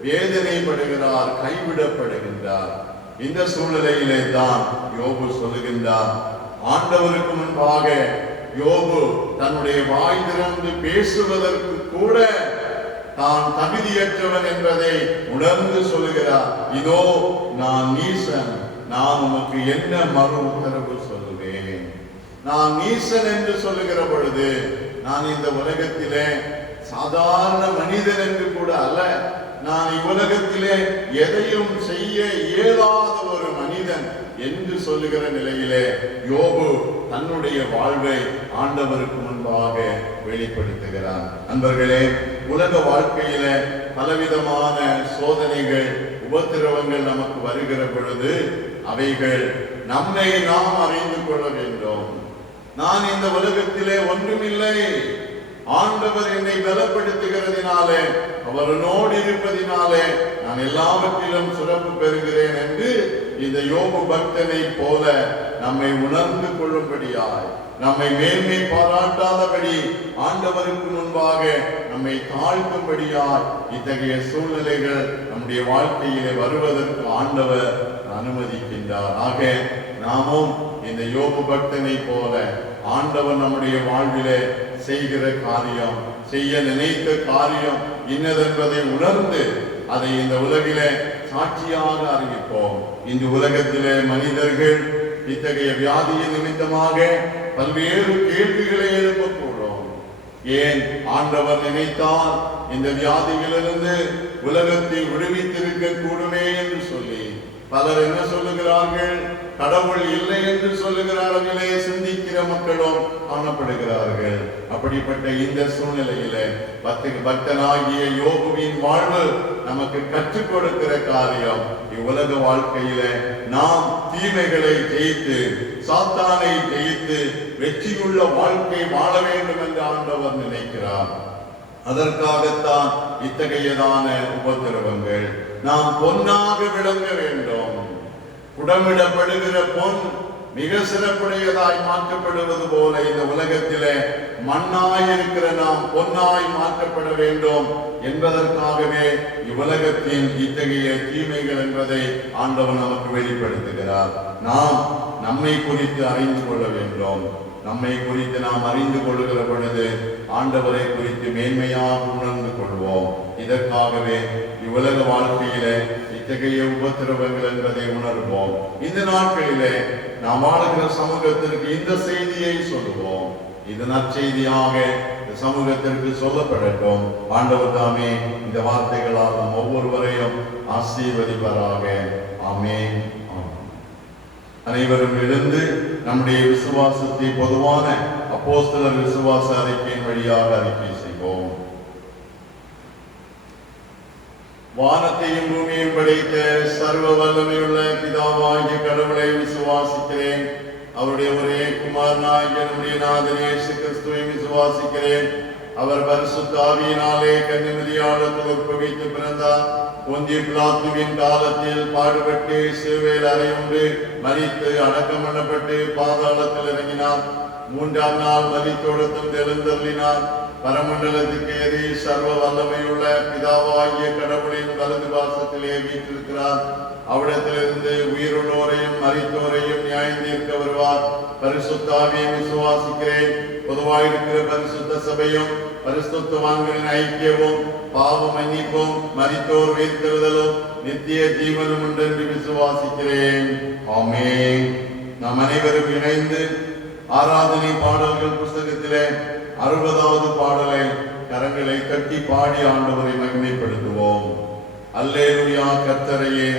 வேதனைப்படுகிறார், கைவிடப்படுகின்றார். இந்த சூழ்நிலையிலே தான் யோபு சொல்லுகின்றார், ஆண்டவருக்கு முன்பாக யோபு தன்னுடைய வாய் திறந்து பேசுவதற்கு கூட தான் தகுதியற்றவன் என்பதை உணர்ந்து சொல்லுகிறார். இதோ நான் நீசன், நான் உமக்கு என்ன மறு உத்தரவு சொல்லுவேன். நான் நீசன் என்று சொல்லுகிற பொழுது நான் இந்த உலகத்திலே சாதாரண மனிதன் என்று கூட அல்ல, நான் இவ்வுலகத்திலே எதையும் செய்ய இயலாத ஒரு மனிதன் என்று சொல்லுகிற நிலையிலே யோபு தன்னுடைய வாழ்வை ஆண்டவருக்கு முன்பாக வெளிப்படுத்துகிறார். நண்பர்களே, உலக வாழ்க்கையில பலவிதமான சோதனைகள் உபத்திரவங்கள் நமக்கு வருகிற பொழுது அவைகள் நம்மை நாம் அறிந்து கொள்ள வேண்டும். நான் இந்த உலகத்திலே ஒன்றுமில்லை, ஆண்டவர் என்னை பலப்படுத்துகிறதினாலே, அவரோடு இருப்பதினாலே நான் எல்லாவற்றிலும் சிறப்பு பெறுகிறேன் என்று இந்த யோபு பக்தனை போல நம்மை உணர்ந்து கொள்ளும்படியாய், நம்மை மேன்மை பாராட்டாதபடி ஆண்டவருக்கு முன்பாக நம்மை தாழ்த்தும்படியாய் இத்தகைய சூழ்நிலைகள் நம்முடைய வாழ்க்கையிலே வருவதற்கு ஆண்டவர் அனுமதிக்கின்றார். ஆக நாமும் இந்த யோபு பக்தனை போல ஆண்டவர் நம்முடைய வாழ்விலே செய்கிற காரியம், செய்ய நினைத்த காரியம் இன்னதென்பதை உணர்ந்து அதை இந்த உலகிலே சாட்சியாக அறிவிப்போம். இந்த உலகத்திலே மனிதர்கள் இத்தகைய வியாதியின் நிமித்தமாக பல்வேறு கேள்விகளை எழுப்பக்கூடும். ஏன் ஆண்டவர் நினைத்தால் இந்த வியாதிகளிலிருந்து உலகத்தை விடுவித்திருக்க கூடுமே என்று சொல்லி பலர் என்ன சொல்லுகிறார்கள்? கடவுள் இல்லை என்று சொல்லுகிறார்களே, சிந்திக்கிற மக்களும் காணப்படுகிறார்கள். அப்படிப்பட்ட இந்த சூழ்நிலையில பக்தனாகிய யோபுவின் வாழ்வு நமக்கு கற்றுக் கொடுக்கிற காரியம், இவ்வுலக வாழ்க்கையில நாம் தீமைகளை ஜெயித்து, சாத்தானை ஜெயித்து வெற்றியுள்ள வாழ்க்கை வாழ வேண்டும் என்று ஆண்டவர் நினைக்கிறார். அதற்காகத்தான் இத்தகையதான உபத்திரவங்கள். நாம் பொன்னாக விளங்க வேண்டும். புடமிடப்படுகிற பொன் மிக சிறப்புடையதாய் மாற்றப்படுவது போல இந்த உலகத்திலே மண்ணாய் இருக்கிற நாம் பொன்னாய் மாற்றப்பட வேண்டும் என்பதற்காகவே இவ்வுலகத்தின் இத்தகைய தீமைகள் என்பதை ஆண்டவன் நமக்கு வெளிப்படுத்துகிறார். நாம் நம்மை குறித்து அறிந்து கொள்ள வேண்டும். நம்மை குறித்து நாம் அறிந்து கொள்கிற பொழுது ஆண்டவரை குறித்து மேன்மையாக உணர்ந்து கொள்வோம். இதற்காகவே இவ்வுலக வாழ்க்கையிலே இத்தகைய உபத்திரவங்கள் என்பதை உணர்வோம். இந்த நாட்களிலே நாம் வாழ்கிற சமூகத்திற்கு இந்த செய்தியை சொல்லுவோம். இது நற்செய்தியாக சமூகத்திற்கு சொல்லப்படட்டும். ஆண்டவர் தாமே இந்த வார்த்தைகளால் நாம் ஒவ்வொருவரையும் ஆசீர்வதிப்பாராக. ஆமென். அனைவரும் எழுந்து நம்முடைய விசுவாசத்தை பொதுவான அப்போஸ்தலர் விசுவாச அறிக்கையின் வழியாக அறிக்கை செய்வோம். வானத்தையும் பூமியையும் படைத்த சர்வ வல்லமையுள்ள பிதாவாகிய கடவுளை விசுவாசிக்கிறேன். அவருடைய ஒரே குமாரனாகிய நம்முடைய நாதன் இயேசு கிறிஸ்துவை விசுவாசிக்கிறேன். அவர் பரிசுத்த ஆவியினாலே கன்னிமரியாளுக்கு உற்பவித்து பிறந்தார். பொந்திய பிலாத்துவின் காலத்தில் பாடுபட்டு சிலுவையில் அறையுண்டு மரித்து அடக்கம் பண்ணப்பட்டு பாதாளத்தில் இறங்கினார். மூன்றாம் நாள் மரித்தொழுத்தும் எழுந்தருளினார். பரமண்டலத்துக்கு ஏறி சர்வ வல்லமையுள்ள பிதாவாகிய கடவுளின் வலது பாசத்திலே வீற்றிருக்கிறார். அவ்விடத்திலிருந்து உயிருள்ளோரையும் மரித்தோரையும் நியாயம் தீர்க்க வருவார். பரிசுத்த ஆவியை விசுவாசிக்கிறேன். பொதுவாயிருக்கிற பரிசுத்த சபையும் பரிசுத்தவான்களின் ஐக்கியமும் பாவ மன்னிப்பும் மரித்தோர் உயிர்த்தெழுதலும் நித்திய ஜீவனும் உண்டென்று விசுவாசிக்கிறேன். ஆமென். நாம் அனைவரும் இணைந்து ஆராதனை பாடல்கள் புஸ்தகத்திலே 60வது பாடலை கரங்களை கட்டி பாடி ஆண்டவரை மகிமைப்படுத்துவோம். அல்லேலூயா, கர்த்தரையே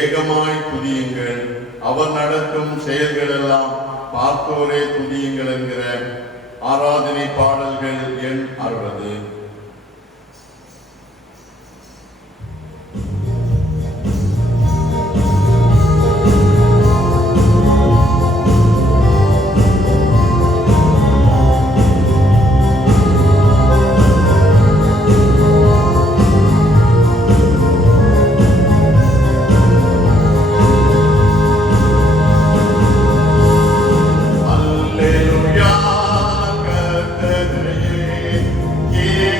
ஏகமாய் துதியுங்கள், அவர் நடத்தும் செயல்கள் எல்லாம் பார்த்தோரே துதியுங்கள் என்கிற ஆராதனை பாடல்கள் எண் 60. Yeah.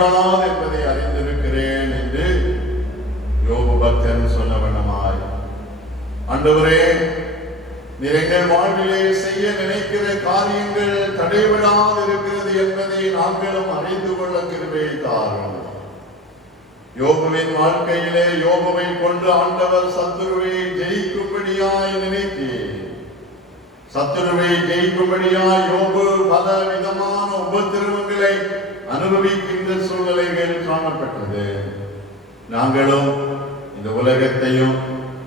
தடைபடாது என்பதை அறிந்திருக்கிறேன் என்று யோபு பக்தன் சொன்னவண்ணமாய், ஆண்டவரே, நீர் எங்கள் வாழ்விலே செய்ய நினைக்கிற காரியங்கள் தடைபடாது இருக்கிறது என்பதை நாங்களும் அறிந்து கொள்ள கிருபை தாரும். யோபுவின் வாழ்க்கையிலே யோபுவை கொண்டு ஆண்டவர் சத்துருவை ஜெயிக்கும்படியாய் நினைத்தேன். சத்துருவை ஜெயிக்கும்படியாய் யோபு பல விதமான உபத்திரவங்களை அனுபவிக்கின்ற சூழ்நிலைகள் காணப்பட்டது. நாங்களும் இந்த உலகத்தையும்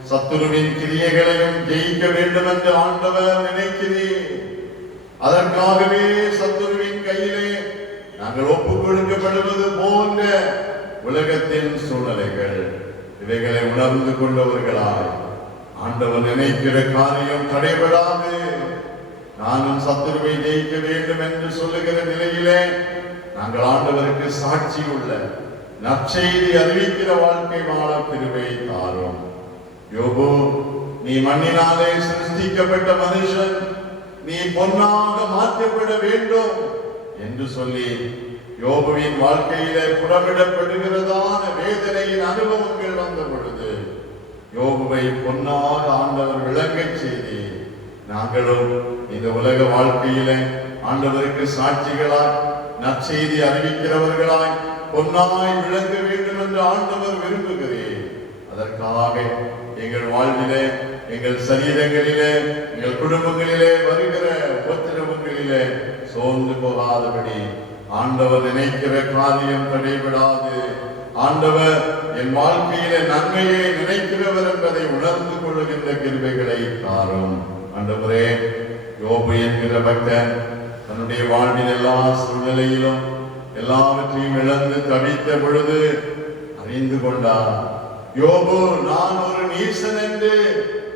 சத்துருவின் கிரியைகளையும் ஜெயிக்க வேண்டும் என்று ஆண்டவர் நினைக்கிறேன். அதற்காகவே சத்துருவின் கையிலே நாங்கள் ஒப்புக் கொடுக்கப்படுவது போன்ற உலகத்தின் சூழ்நிலைகள், இவைகளை உணர்ந்து கொண்டவர்களாய் ஆண்டவர் நினைக்கிற காரியம் தடைபடாது, நானும் சத்துருவை ஜெயிக்க வேண்டும் என்று சொல்லுகிற நிலையிலே நாங்கள் ஆண்டவருக்கு சாட்சி உள்ள நற்செய்தி அறிவிக்கிற வாழ்க்கை வாழ கிருபை தாரும். யோபு, நீ மண்ணினாலே சிருஷ்டிக்கப்பட்ட மனுஷன், நீ பொன்னாக மாற்றப்பட வேண்டும் என்று சொல்லி யோபுவின் வாழ்க்கையிலே புறமிடப்படுகிறதான வேதனையின் அனுபவங்கள் வந்த பொழுது யோபுவை பொன்னாக ஆண்டவர் விளங்கச் செய்து நாங்களும் இந்த உலக வாழ்க்கையிலே ஆண்டவருக்கு சாட்சிகளாய் நற்செய்தி அறிவிக்கிறவர்களாய் பொன்னாய் விளங்க வேண்டும் என்று ஆண்டவர் விரும்புகிறேன். அதற்காக எங்கள் வாழ்விலே, எங்கள் சரீரங்களிலே, எங்கள் குடும்பங்களிலே வருகிற உபத்திரவங்களிலே சோர்ந்து போகாதபடி ஆண்டவர் நினைக்கிற காரியம் தடைபடாது. ஆண்டவர் என் வாழ்க்கையிலே நன்மையை நினைக்கிறவர் என்பதை உணர்ந்து கொள்ளுகின்ற கிருபைகளை தாரும். ஆண்டவரே, யோபு என்கிற பக்தன் தன்னுடைய வாழ்வின் எல்லா சூழ்நிலையிலும் எல்லாவற்றையும் இழந்து தவித்த பொழுது அறிந்து கொண்டார். யோபு நான் ஒரு நீசன் என்று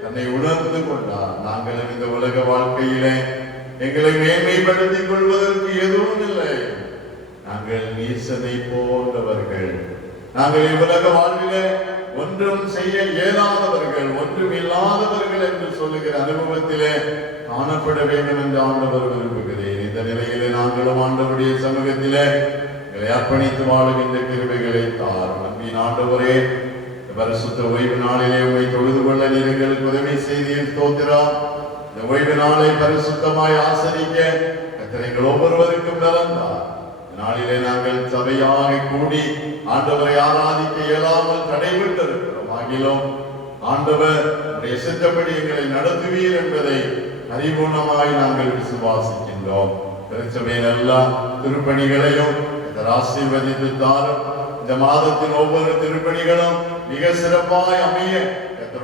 தன்னை உணர்ந்து கொண்டார். நாங்கள் இந்த உலக வாழ்க்கையிலே எங்களை மேன்மைப்படுத்திக் கொள்வதற்கு எதுவும் இல்லை. நாங்கள் நீசனை போன்றவர்கள். நாங்கள் இவ்வுலக வாழ்விலே ஒன்றும் செய்ய இயலாதவர்கள், ஒன்றும் இல்லாதவர்கள் என்று சொல்லுகிற அனுபவத்திலே காணப்பட வேண்டும் என்று ஆண்டவர் விரும்புகிறேன். இந்த நிலையிலே நாங்களும் ஆண்டவருடைய சமூகத்திலே எங்களை அர்ப்பணித்து வாழுகின்ற கிருபைகளை தாரும். அன்பின் ஆண்டவரே, பரிசுத்த ஓய்வு நாளிலே உம்மை தொழுது கொள்ள நீர் எங்களுக்கு உதவி செய்தீர். ஸ்தோத்திரம். இந்த ஓய்வு நாளை பரிசுத்தமாய் ஆசரிக்க கர்த்தர் எங்கள் ஒவ்வொருவருக்கும் நலந்தார். நாளிலே நாங்கள் சபையாக கூடி ஆண்டவரை ஆராதிக்க இயலாமல் தடைபட்டு இருக்கிறோம். ஆகிலும் ஆண்டவர் சித்தப்படி எங்களை நடத்துவீர் என்பதை அறிவுணமாய் நாங்கள் விசுவாசிக்கின்றோம். திருச்சபையின் எல்லா திருப்பணிகளையும் ஆசீர்வதித்து தாரும். இந்த மாதத்தின் ஒவ்வொரு திருப்பணிகளும் மிக சிறப்பாய் அமைய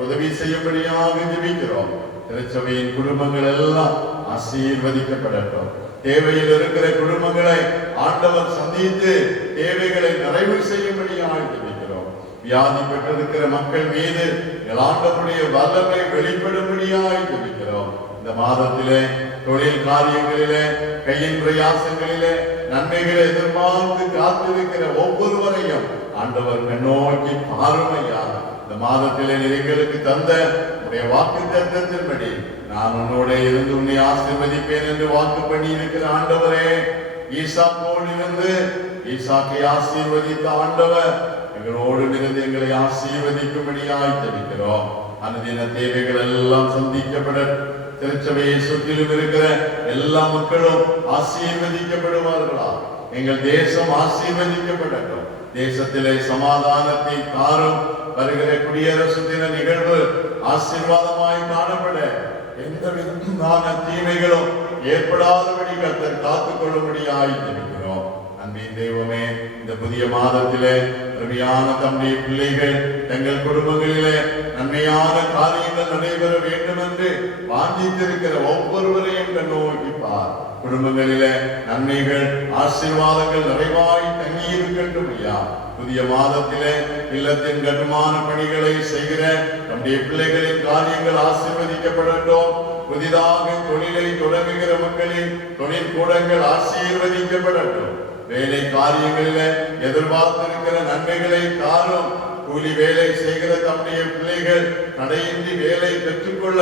உதவி செய்யும்படியாக ஜெபிக்கிறோம். திருச்சபையின் குடும்பங்கள் எல்லாம் ஆசீர்வதிக்கப்படட்டும். தேவையில் இருக்கிற குடும்பங்களை ஆண்டவர் சந்தித்து தேவைகளை நிறைவு செய்யும்படியாக ஜெபிக்கிறோம். வியாதி பெற்றிருக்கிற மக்கள் மீது ஆண்டவருடைய வல்லமை வெளிப்படும்படியாக ஜெபிக்கிறோம். இந்த மாதத்திலே தொழில் காரியங்களிலே, கையின் பிரயாசங்களிலே நன்மைகளை எதிர்பார்த்து காத்திருக்கிற ஒவ்வொருவரையும் ஆண்டவர் கண்ணோக்கி பாருமையா. இந்த மாதத்திலே எங்களுக்கு தந்த உடைய வாக்கு தத்தத்தின்படி நான் உன்னோட இருந்து உன்னை ஆசீர்வதிப்பேன் என்று வாக்கு பண்ணி இருக்கிற ஆண்டவரே, ஈசாக்கோடு இருந்து ஈசாக்கை ஆசீர்வதித்த ஆண்டவர் எங்களோடு இருந்து எங்களை ஆசீர்வதிக்கும்படியாய் ஜெபிக்கிறோம். அனுதின தேவைகள் எல்லாம் சந்திக்கப்பட திருச்சபையை சுற்றிலும் இருக்கிற எல்லா மக்களும் ஆசீர்வதிக்கப்படுவார்களா. எங்கள் தேசம் ஆசீர்வதிக்கப்படட்டும். தேசத்திலே சமாதானத்தை தாரும். வருகிற குடியரசு தின நிகழ்வு ஆசீர்வாதமாய் காணப்பட எந்த விதமான தீமைகளும் ஏற்படாதபடி கர்த்தர் காத்துக் கொள்ளும்படியாய் ஜெபிக்கிறோம். அன்பின் தெய்வமே, இந்த புதிய மாதத்திலே அருமையான தம்முடைய பிள்ளைகள் தங்கள் குடும்பங்களிலே நன்மையான காரியங்கள் நடைபெற வேண்டும் என்று வாஞ்சித்திருக்கிற ஒவ்வொருவரையும் கண்ணோக்கிப்பார். குடும்பங்களிலே நன்மைகள் ஆசீர்வாதங்கள் நிறைவாய் தங்கி இருக்கட்டும் ஐயா. புதிய மாதத்திலே இல்லத்தின் கட்டுமான பணிகளை செய்கிற நம்முடைய பிள்ளைகளின் காரியங்கள் ஆசீர்வதிக்கப்படட்டும். புதிதாக தொழிலை தொடங்குகிற மக்களின் தொழில் கூடங்கள் ஆசீர்வதிக்கப்படட்டும். வேலை காரியங்களிலே எதிர்பார்த்திருக்கிற நன்மைகளை தாரும். கூலி வேலை செய்கிற தம்முடைய பிள்ளைகள் தடையின்றி வேலை பெற்றுக்கொள்ள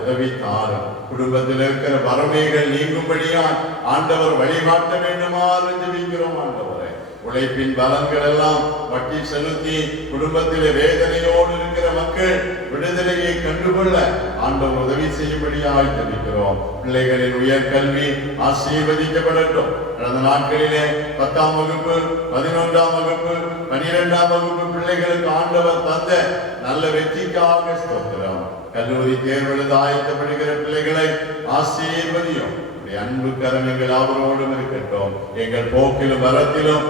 உதவி தாரும். குடும்பத்தில் இருக்கிற வறுமைகள் நீங்கும்படியால் ஆண்டவர் வழிகாட்ட வேண்டுமாறு ஜெபிக்கிறோம். ஆண்டவரே, உழைப்பின் பலன்கள் எல்லாம் வட்டி செலுத்தி குடும்பத்திலே வேதனையோடு இருக்கிற மக்கள் விடுதலையை கண்டுகொள்ள ஆண்டவர் உதவி செய்யும்படியாய் ஜெபிக்கிறோம். பிள்ளைகளின் உயர்கல்வி ஆசீர்வதிக்கப்படட்டும். கடந்த நாட்களிலே 10ஆம் வகுப்பு, 11ஆம் வகுப்பு, 12ஆம் வகுப்பு பிள்ளைகளுக்கு ஆண்டவர் தந்த நல்ல வெற்றிக்காக ஸ்தோத்திரம். கல்லூரி தேர்வு எழுத ஆயத்தப்படுகிற பிள்ளைகளை ஆசீர்வதியும். அன்பு கரங்கள் அவரோடும் இருக்கட்டும். எங்கள் போக்கிலும் வரத்திலும்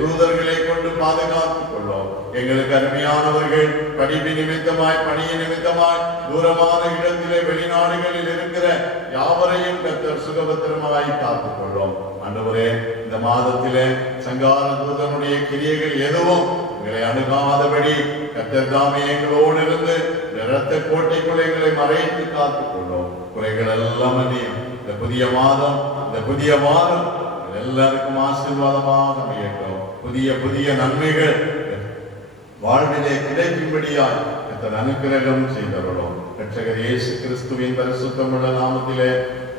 தூதர்களை கொண்டு பாதுகாத்துக் கொள்ளும். எங்களுக்கு அருமையானவர்கள் படிப்பு நிமித்தமாய், பணிய நிமித்தமாய் தூரமான இடத்திலே வெளிநாடுகளில் இருக்கிற யாவரையும் கர்த்தர் சுகபத்திரமாய் காத்துக் கொள்ளும். ஆண்டவரே, இந்த மாதத்திலே சங்கார தூதனுடைய கிரியைகள் எதுவும் எங்களை அணுகாதபடி கர்த்தர் தாமே எங்களோடு இருந்து இரத்த கோட்டைக்குள் எங்களை மறைத்து காத்துக் கொள்ளும். குறைகள் எல்லாம் அணியும். இந்த புதிய மாதம் எல்லாருக்கும் ஆசீர்வாதமாக அமையட்டும். புதிய நன்மைகள் வாழ்விலே கிடைக்கும்படியாய் அனுக்கிரகம் செய்தவர்களும் இரட்சகர் இயேசு கிறிஸ்துவின் பரிசுத்தமுள்ள நாமத்திலே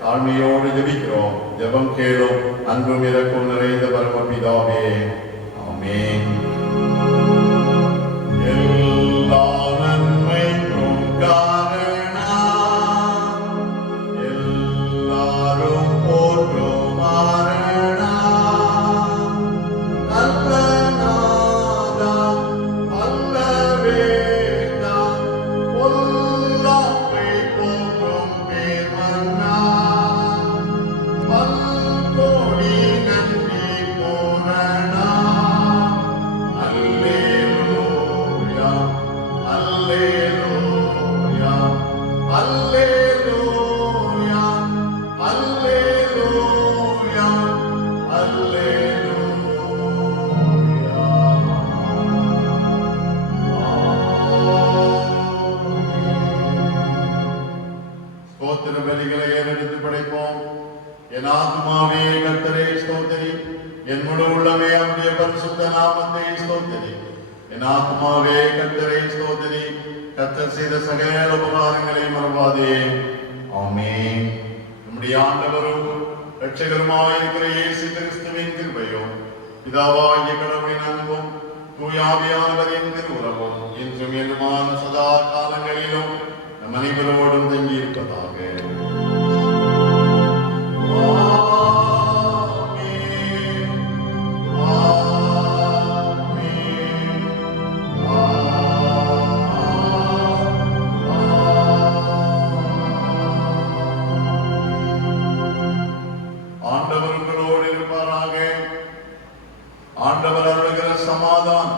தாழ்மையோடு ஜெபிக்கிறோம். ஜெபம் கேளும். அன்பும் இரக்கம் நிறைந்த பரமபிதாவே, ஆமென். எல்லா நன்மைக்கும் கர்த்தர் செய்த சகல உபகாரங்களை மறவாதே. ஆமென். நம்முடைய ஆண்டவரும் இரட்சகருமாய் இருக்கிற இயேசு கிறிஸ்துவின் கிருபையும் பிதாவாகிய கடவுளின் அன்பும் தூய ஆவியானவரின் திருவுறவும் என்றும் என்றுமான சதா காலங்களிலும் நம் அனைவரோடும் தங்கி இருப்பதாக. ஆண்டவர் அருளுகிற சமாதானம்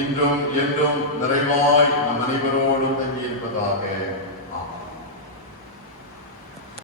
இன்றும் என்றும் நிறைவாய் நம் அனைவரோடும் தங்கி இருப்பதாக.